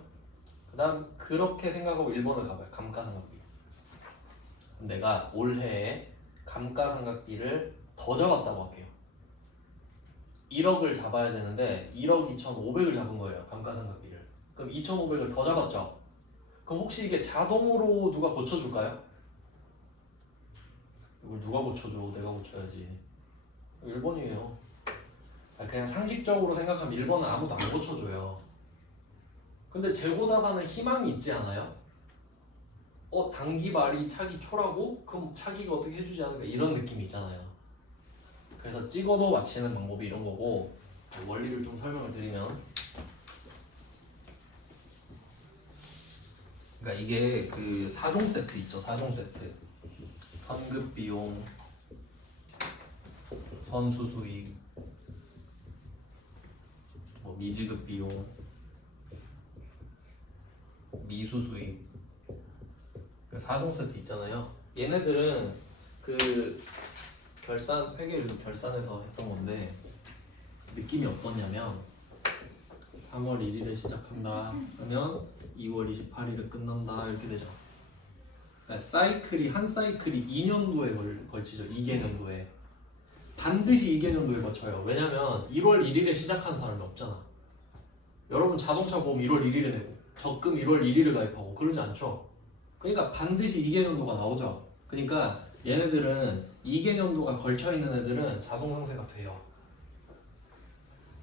그 다음 그렇게 생각하고 1번을 가봐요. 감가상각비. 내가 올해에 감가상각비를 더 잡았다고 할게요. 1억을 잡아야 되는데 1억 2,500을 잡은 거예요. 감가상각비를. 그럼 2,500을 더 잡았죠? 그럼 혹시 이게 자동으로 누가 고쳐줄까요? 이걸 누가 고쳐줘? 내가 고쳐야지. 1번이에요. 그냥 상식적으로 생각하면 1번은 아무도 안 고쳐줘요. 근데 재고자산은 희망이 있지 않아요? 단기 말이 차기 초라고? 그럼 차기가 어떻게 해주지 않을까? 이런 느낌이 있잖아요. 그래서 찍어도 맞히는 방법이 이런 거고, 원리를 좀 설명을 드리면, 그러니까 이게 그 4종 세트 있죠. 4종 세트. 선급 비용, 선수 수익, 미지급 비용, 미수 수익. 4종 세트 있잖아요. 얘네들은 그 결산 회계율 결산에서 했던 건데 느낌이 어떠냐면 3월 1일에 시작한다 하면 2월 28일에 끝난다 이렇게 되죠. 그러니까 한 사이클이 2년도에 걸치죠. 2개년도에 반드시 2개년도에 거쳐요. 왜냐면 1월 1일에 시작한 사람이 없잖아. 여러분 자동차 보험 1월 1일에 내고 적금 1월 1일에 가입하고 그러지 않죠. 그러니까 반드시 2개년도가 나오죠. 그러니까 얘네들은 2개년도가 걸쳐있는 애들은 자동상세가 돼요.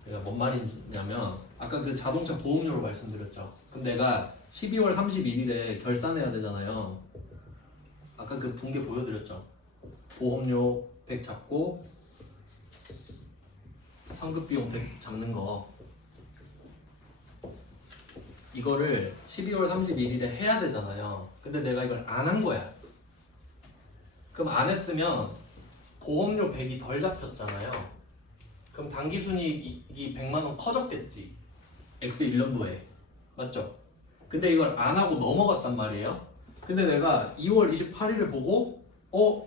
그러니까 뭔 말이냐면 아까 그 자동차 보험료로 말씀드렸죠. 그럼 내가 12월 31일에 결산해야 되잖아요. 아까 그 분계 보여드렸죠. 보험료 100 잡고 상급비용 100 잡는 거 이거를 12월 31일에 해야 되잖아요. 근데 내가 이걸 안 한 거야. 그럼 안 했으면 보험료 100이 덜 잡혔잖아요. 그럼 당기순이익이 100만 원 커졌겠지. X 1년도에. 맞죠? 근데 이걸 안 하고 넘어갔단 말이에요. 근데 내가 2월 28일을 보고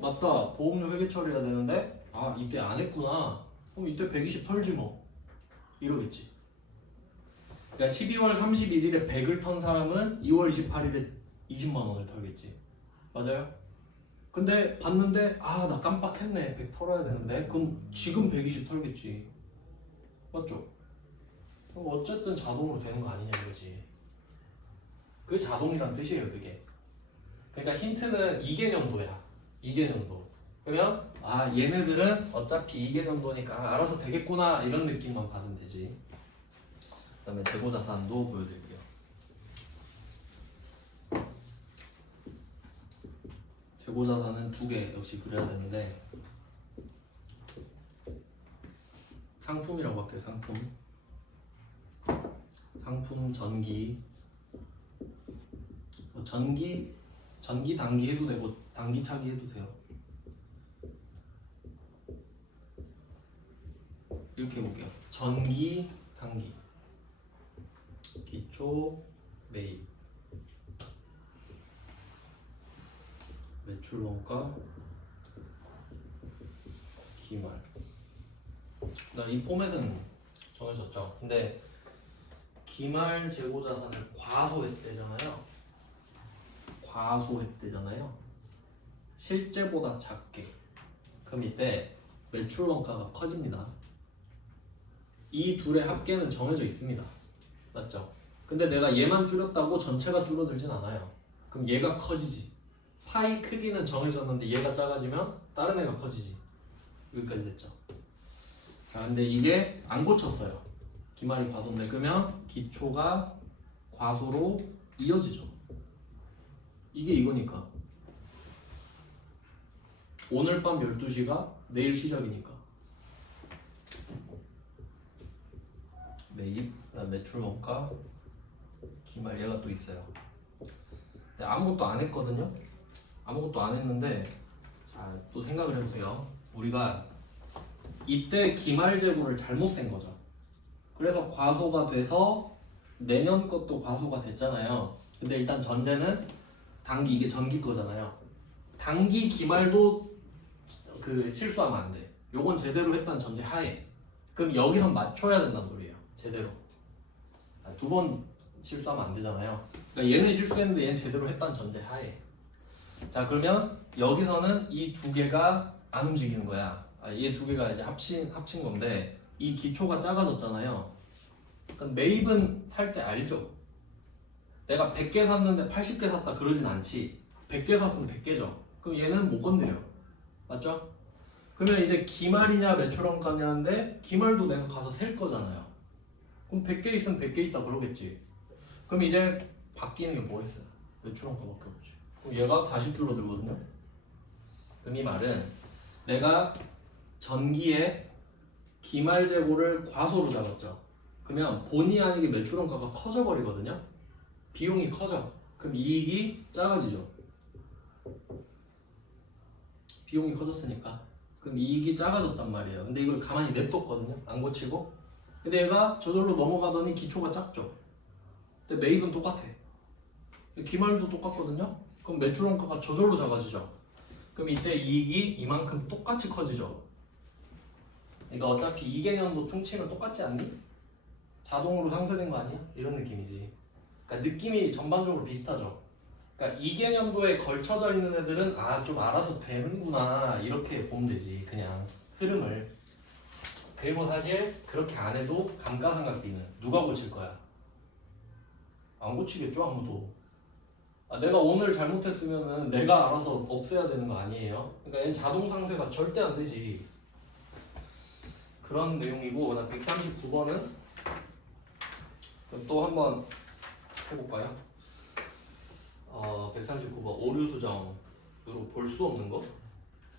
맞다. 보험료 회계 처리해야 되는데 아 이때 안 했구나. 그럼 이때 120 털지 뭐. 이러겠지. 그러니까 12월 31일에 100을 턴 사람은 2월 28일에 20만 원을 털겠지. 맞아요? 근데 봤는데 아 나 깜빡했네. 100 털어야 되는데 그럼 지금 120 털겠지. 맞죠? 그럼 어쨌든 자동으로 되는 거 아니냐 이거지. 그 자동이란 뜻이에요 그게. 그러니까 힌트는 2개년도야. 2개년도. 그러면 아 얘네들은 어차피 2개년도니까 알아서 되겠구나 이런 느낌만 받으면 되지. 그 다음에 재고자산도 보여드릴게요. 재고자산은 2개 역시 그려야 되는데 상품이라고 할게요. 상품 전기 전기 단기 해도 되고 단기 차기 해도 돼요. 이렇게 해볼게요. 전기 단기 기초 매입 매출 원가 기말. 이 포맷은 정해졌죠. 근데 기말 재고자산을 과소했대잖아요. 과소했대잖아요. 실제보다 작게. 그럼 이때 매출 원가가 커집니다. 이 둘의 합계는 정해져 있습니다. 맞죠? 근데 내가 얘만 줄였다고 전체가 줄어들진 않아요. 그럼 얘가 커지지. 파이 크기는 정해졌는데 얘가 작아지면 다른 애가 커지지. 여기까지 됐죠? 자, 근데 이게 안 고쳤어요. 기말이 과소인데 그러면 기초가 과소로 이어지죠. 이게 이거니까. 오늘 밤 12시가 내일 시작이니까. 매입, 매출 원가, 기말 얘가 또 있어요. 근데 아무것도 안 했거든요. 아무것도 안 했는데 자, 또 생각을 해보세요. 우리가 이때 기말 재고를 잘못 센 거죠. 그래서 과소가 돼서 내년 것도 과소가 됐잖아요. 근데 일단 전제는 단기 이게 전기 거잖아요. 단기 기말도 그 실수하면 안 돼. 요건 제대로 했다는 전제 하에. 그럼 여기선 맞춰야 된다는 소리예요. 제대로. 2번 실수하면 안 되잖아요. 그러니까 얘는 실수했는데 얘는 제대로 했다는 전제 하에. 자 그러면 여기서는 이 두 개가 안 움직이는 거야. 얘 두 개가 이제 합친 건데 이 기초가 작아졌잖아요. 그럼 매입은 살 때 알죠? 내가 100개 샀는데 80개 샀다 그러진 않지. 100개 샀으면 100개죠. 그럼 얘는 못 건드려. 맞죠? 그러면 이제 기말이냐 매출원가냐인데 기말도 내가 가서 셀 거잖아요. 그럼 100개 있으면 100개 있다 그러겠지. 그럼 이제 바뀌는 게 뭐 있어요? 매출원가밖에 없지. 그럼 얘가 다시 줄어들거든요. 그럼 이 말은 내가 전기에 기말 재고를 과소로 잡았죠. 그러면 본의 아니게 매출원가가 커져 버리거든요. 비용이 커져. 그럼 이익이 작아지죠. 비용이 커졌으니까. 그럼 이익이 작아졌단 말이에요. 근데 이걸 가만히 냅뒀거든요. 안 고치고. 근데 얘가 저절로 넘어가더니 기초가 작죠. 근데 매입은 똑같아. 기말도 똑같거든요. 그럼 매출원가가 저절로 작아지죠. 그럼 이때 이익이 이만큼 똑같이 커지죠. 그러니까 어차피 2개년도 통치는 똑같지 않니? 자동으로 상쇄된 거 아니야? 이런 느낌이지. 그러니까 느낌이 전반적으로 비슷하죠. 그러니까 2개년도에 걸쳐져 있는 애들은 좀 알아서 되는구나 이렇게 보면 되지. 그냥 흐름을. 그리고 사실 그렇게 안 해도 감가상각비는 누가 고칠 거야? 안 고치겠죠 아무도. 내가 오늘 잘못했으면은 내가 알아서 없애야 되는 거 아니에요? 그러니까 얘는 자동 상쇄가 절대 안 되지. 그런 내용이고, 139번은 또 한번 해볼까요? 139번 오류 수정으로 볼 수 없는 거.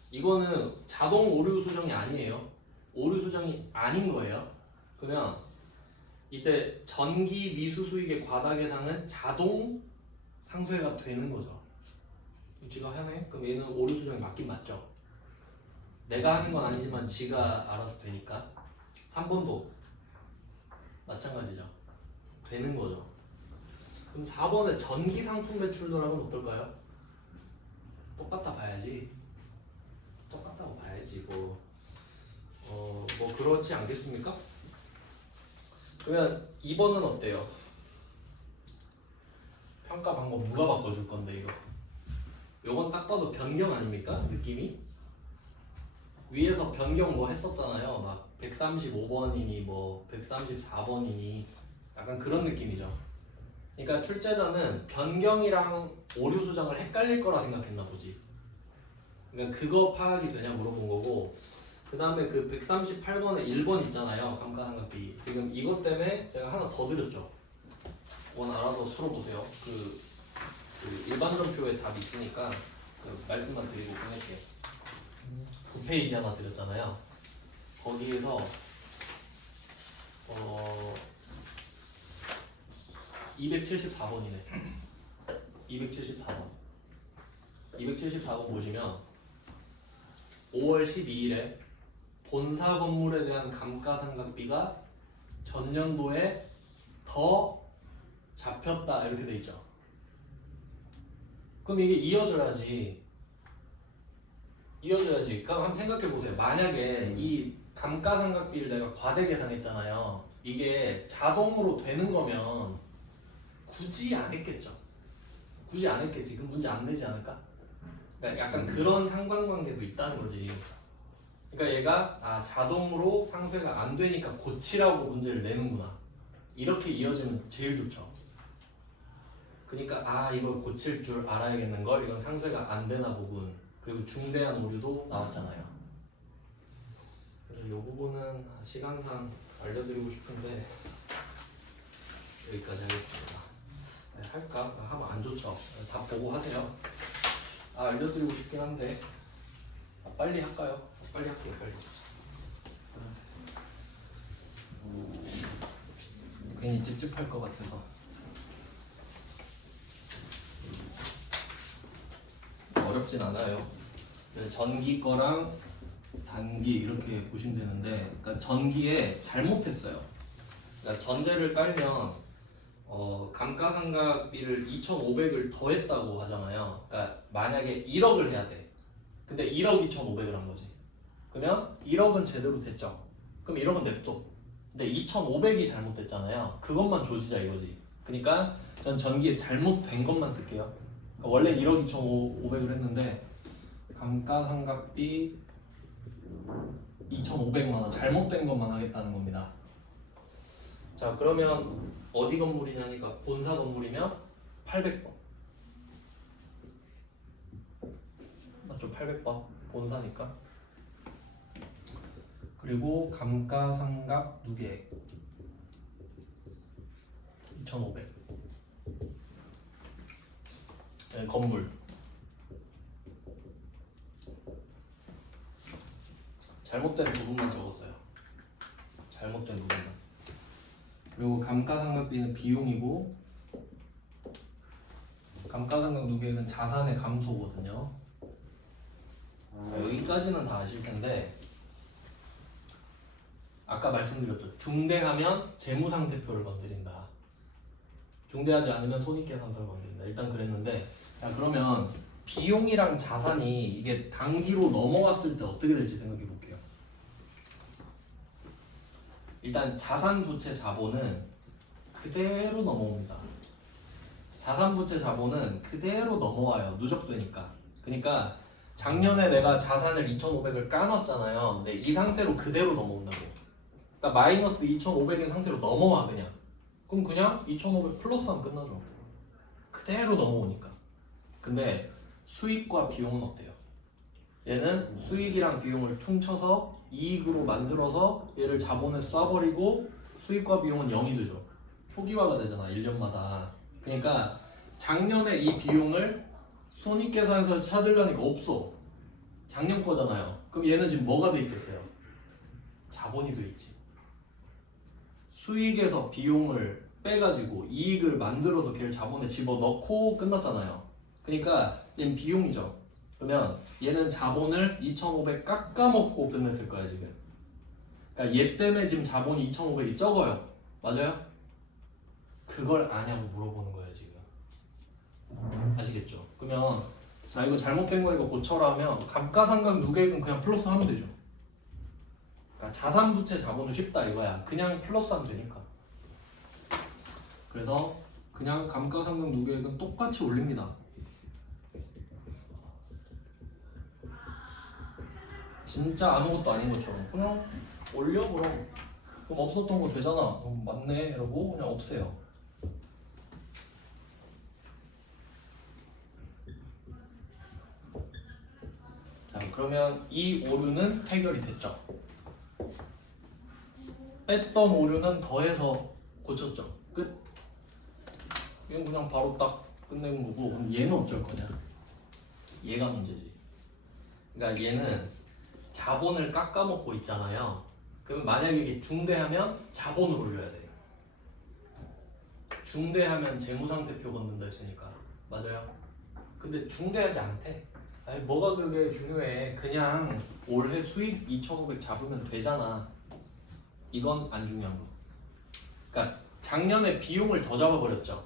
이거는 자동 오류 수정이 아니에요. 오류 수정이 아닌 거예요. 그러면 이때 전기 미수 수익의 과다 계상은 자동 상쇄가 되는 거죠. 지가 하네? 그럼 얘는 오류 수정이 맞긴 맞죠. 내가 하는 건 아니지만 지가 알아서 되니까. 3번도 마찬가지죠. 되는 거죠. 그럼 4번의 전기 상품 매출도라면 어떨까요? 똑같아 봐야지. 똑같다고 봐야지 뭐 그렇지 않겠습니까? 그러면 2번은 어때요? 평가 방법 누가 바꿔줄 건데 이거? 요건 딱 봐도 변경 아닙니까? 느낌이? 위에서 변경 뭐 했었잖아요. 막 135번이니 뭐 134번이니 약간 그런 느낌이죠. 그러니까 출제자는 변경이랑 오류 수정을 헷갈릴 거라 생각했나 보지. 그러니까 그거 파악이 되냐 물어본 거고, 그 다음에 그 138번에 1번 있잖아요. 감가상각비. 지금 이것 때문에 제가 하나 더 드렸죠. 원 알아서 풀어보세요. 그 일반전표에 답이 있으니까 그 말씀만 드리고 끝낼게요. 그 페이지 하나 드렸잖아요. 거기에서 274번이네. 274번. 274번 보시면 5월 12일에 본사 건물에 대한 감가상각비가 전년도에 더 잡혔다 이렇게 돼 있죠. 그럼 이게 이어져야지. 그럼 한번 생각해 보세요. 만약에 이 감가상각비를 내가 과대 계산했잖아요. 이게 자동으로 되는 거면 굳이 안 했겠죠. 굳이 안 했겠지. 그럼 문제 안 내지 않을까? 그러니까 약간 그런 상관관계도 있다는 거지. 그러니까 얘가 자동으로 상쇄가 안 되니까 고치라고 문제를 내는구나. 이렇게 이어지면 제일 좋죠. 그러니까 이걸 고칠 줄 알아야겠는 걸. 이건 상쇄가 안 되나 보군. 그리고 중대한 오류도 나왔잖아요. 그래서 이 부분은 시간상 알려드리고 싶은데 여기까지 하겠습니다. 네, 할까? 하면 안 좋죠. 다 보고 하세요. 알려드리고 싶긴 한데 빨리 할까요? 빨리 할게요. 빨리. 괜히 찝찝할 것 같아서. 어렵진 않아요. 전기 거랑 단기 이렇게 보시면 되는데, 그러니까 전기에 잘못했어요. 그러니까 전제를 깔면 감가상각비를 2,500을 더했다고 하잖아요. 그러니까 만약에 1억을 해야 돼. 근데 1억 2,500을 한 거지. 그러면 1억은 제대로 됐죠. 그럼 1억은 냅둬. 근데 2,500이 잘못됐잖아요. 그것만 조지자 이거지. 그러니까 전 전기에 잘못된 것만 쓸게요. 그러니까 원래 1억 2,500을 했는데 감가상각비 2,500만 원 잘못된 것만 하겠다는 겁니다. 자, 그러면 어디 건물이냐니까 본사 건물이면 800번. 맞죠? 800번 본사니까. 그리고 감가상각 누계 2,500. 네, 건물. 잘못된 부분만 적었어요. 잘못된 부분만. 그리고 감가상각비는 비용이고 감가상각 누계는 자산의 감소거든요. 여기까지는 다 아실 텐데 아까 말씀드렸죠. 중대하면 재무상태표를 건드린다. 중대하지 않으면 손익계산서를 건드린다. 일단 그랬는데, 자 그러면 비용이랑 자산이 이게 단기로 넘어왔을 때 어떻게 될지 생각해 볼게요. 일단 자산부채 자본은 그대로 넘어옵니다. 자산부채 자본은 그대로 넘어와요. 누적되니까. 그러니까 작년에 내가 자산을 2,500을 까놨잖아요. 근데 이 상태로 그대로 넘어온다고. 그러니까 마이너스 2,500인 상태로 넘어와 그냥. 그럼 그냥 2,500 플러스하면 끝나죠. 그대로 넘어오니까. 근데 수익과 비용은 어때요? 얘는 수익이랑 비용을 퉁쳐서 이익으로 만들어서 얘를 자본에 쏴버리고 수익과 비용은 0이 되죠. 초기화가 되잖아 1년마다. 그러니까 작년에 이 비용을 손익계산서에서 찾으려니까 없어. 작년 거잖아요. 그럼 얘는 지금 뭐가 돼 있겠어요? 자본이 돼 있지. 수익에서 비용을 빼가지고 이익을 만들어서 걔를 자본에 집어넣고 끝났잖아요. 그러니까 얘는 비용이죠. 그러면 얘는 자본을 2,500 깎아먹고 끝냈을 거야 지금. 그러니까 얘 때문에 지금 자본이 2,500이 적어요. 맞아요? 그걸 아냐고 물어보는 거예요 지금. 아시겠죠? 그러면 자 이거 잘못된 거 이거 고쳐라 하면 감가상각 누계액은 그냥 플러스 하면 되죠. 그러니까 자산부채 자본은 쉽다 이거야. 그냥 플러스 하면 되니까. 그래서 그냥 감가상각 누계액은 똑같이 올립니다. 진짜 아무것도 아닌 것처럼 그냥 올려. 그럼 없었던 거 되잖아. 맞네 이러고 그냥 없애요. 자 그러면 이 오류는 해결이 됐죠. 뺐던 오류는 더해서 고쳤죠. 끝. 이건 그냥 바로 딱 끝내는 거고. 그럼 얘는 어쩔 거냐? 얘가 문제지. 그러니까 얘는 자본을 깎아먹고 있잖아요. 그러면 만약에 이게 중대하면 자본을 올려야 돼요. 중대하면 재무상태표 걷는다 했으니까. 맞아요? 근데 중대하지 않대. 아니 뭐가 그게 중요해. 그냥 올해 수익 2,500 잡으면 되잖아. 이건 안 중요한 거. 그러니까 작년에 비용을 더 잡아버렸죠.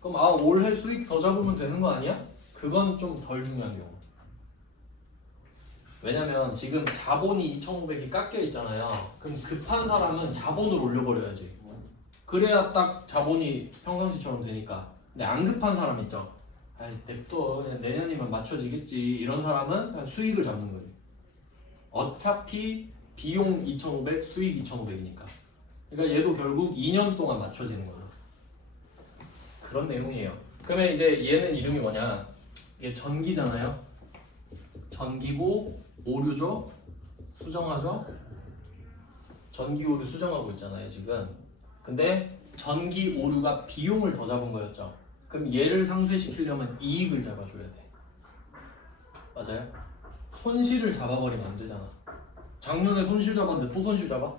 그럼 올해 수익 더 잡으면 되는 거 아니야? 그건 좀 덜 중요한 경우. 왜냐면 지금 자본이 2,500이 깎여 있잖아요. 그럼 급한 사람은 자본을 올려버려야지. 그래야 딱 자본이 평상시처럼 되니까. 근데 안 급한 사람 있죠. 아이 냅둬 그냥 내년이면 맞춰지겠지. 이런 사람은 그냥 수익을 잡는 거예요. 어차피 비용 2,500, 수익 2,500이니까. 그러니까 얘도 결국 2년 동안 맞춰지는 거죠. 그런 내용이에요. 그러면 이제 얘는 이름이 뭐냐? 얘 전기잖아요. 전기고 오류죠. 수정하죠. 전기 오류 수정하고 있잖아요 지금. 근데 전기 오류가 비용을 더 잡은 거였죠. 그럼 얘를 상쇄시키려면 이익을 잡아줘야 돼. 맞아요? 손실을 잡아버리면 안 되잖아. 작년에 손실 잡았는데 또 손실 잡아?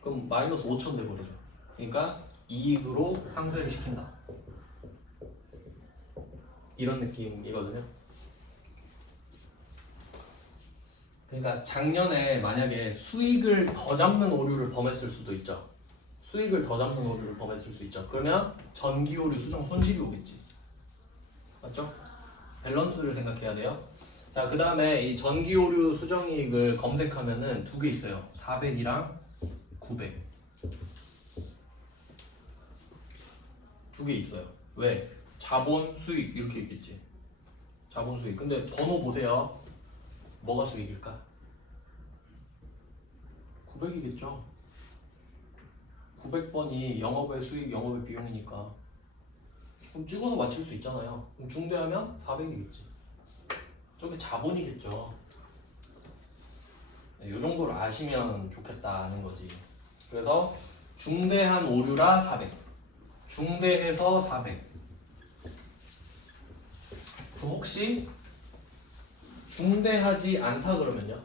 그럼 마이너스 5천 돼버리죠. 그러니까 이익으로 상쇄를 시킨다. 이런 느낌이거든요. 그러니까 작년에 만약에 수익을 더 잡는 오류를 범했을 수도 있죠. 수익을 더 잡는 오류를 범했을 수 있죠. 그러면 전기 오류 수정 손실이 오겠지. 맞죠? 밸런스를 생각해야 돼요. 자, 그 다음에 이 전기 오류 수정이익을 검색하면은 두 개 있어요. 400이랑 900. 두 개 있어요. 왜? 자본, 수익 이렇게 있겠지. 자본, 수익. 근데 번호 보세요. 뭐가 수익일까? 900이겠죠. 900번이 영업의 수익, 영업의 비용이니까. 그럼 찍어서 맞출 수 있잖아요. 그럼 중대하면 400이겠지. 저게 자본이겠죠. 네, 이 정도를 아시면 좋겠다는 거지. 그래서 중대한 오류라 400. 중대해서 400. 그럼 혹시 중대하지 않다 그러면요?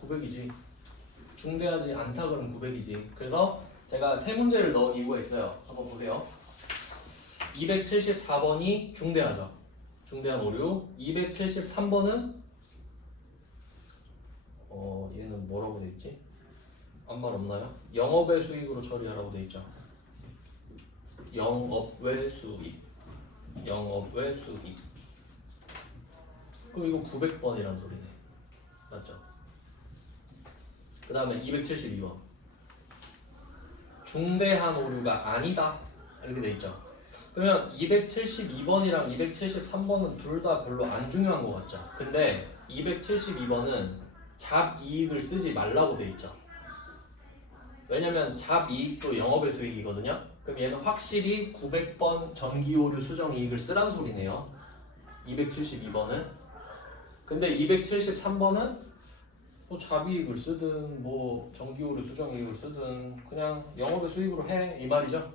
900이지. 중대하지 않다 그러면 900이지. 그래서 제가 세 문제를 넣은 이유가 있어요. 한번 보세요. 274번이 중대하죠. 중대한 오류. 273번은 얘는 뭐라고 돼 있지? 아무 말 없나요? 영업외 수익으로 처리하라고 돼 있죠. 영업외 수익. 영업외 수익. 그럼 이거 900번이란 소리네. 맞죠? 그 다음에 272번. 중대한 오류가 아니다. 이렇게 돼 있죠. 그러면 272번이랑 273번은 둘 다 별로 안 중요한 것 같죠. 근데 272번은 잡이익을 쓰지 말라고 돼 있죠. 왜냐면 잡이익도 영업의 수익이거든요. 그럼 얘는 확실히 900번 전기오류 수정이익을 쓰란 소리네요. 272번은. 근데 273번은 뭐 잡이익을 쓰든 뭐 전기오류 수정이익을 쓰든 그냥 영업의 수익으로 해 이 말이죠.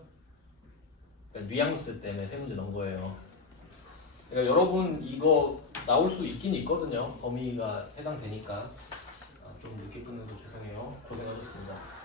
그러니까 뉘앙스 때문에 세 문제 넣은 거예요. 그러니까 여러분 이거 나올 수 있긴 있거든요. 범위가 해당되니까. 좀 늦게 끝내서 죄송해요. 고생하셨습니다.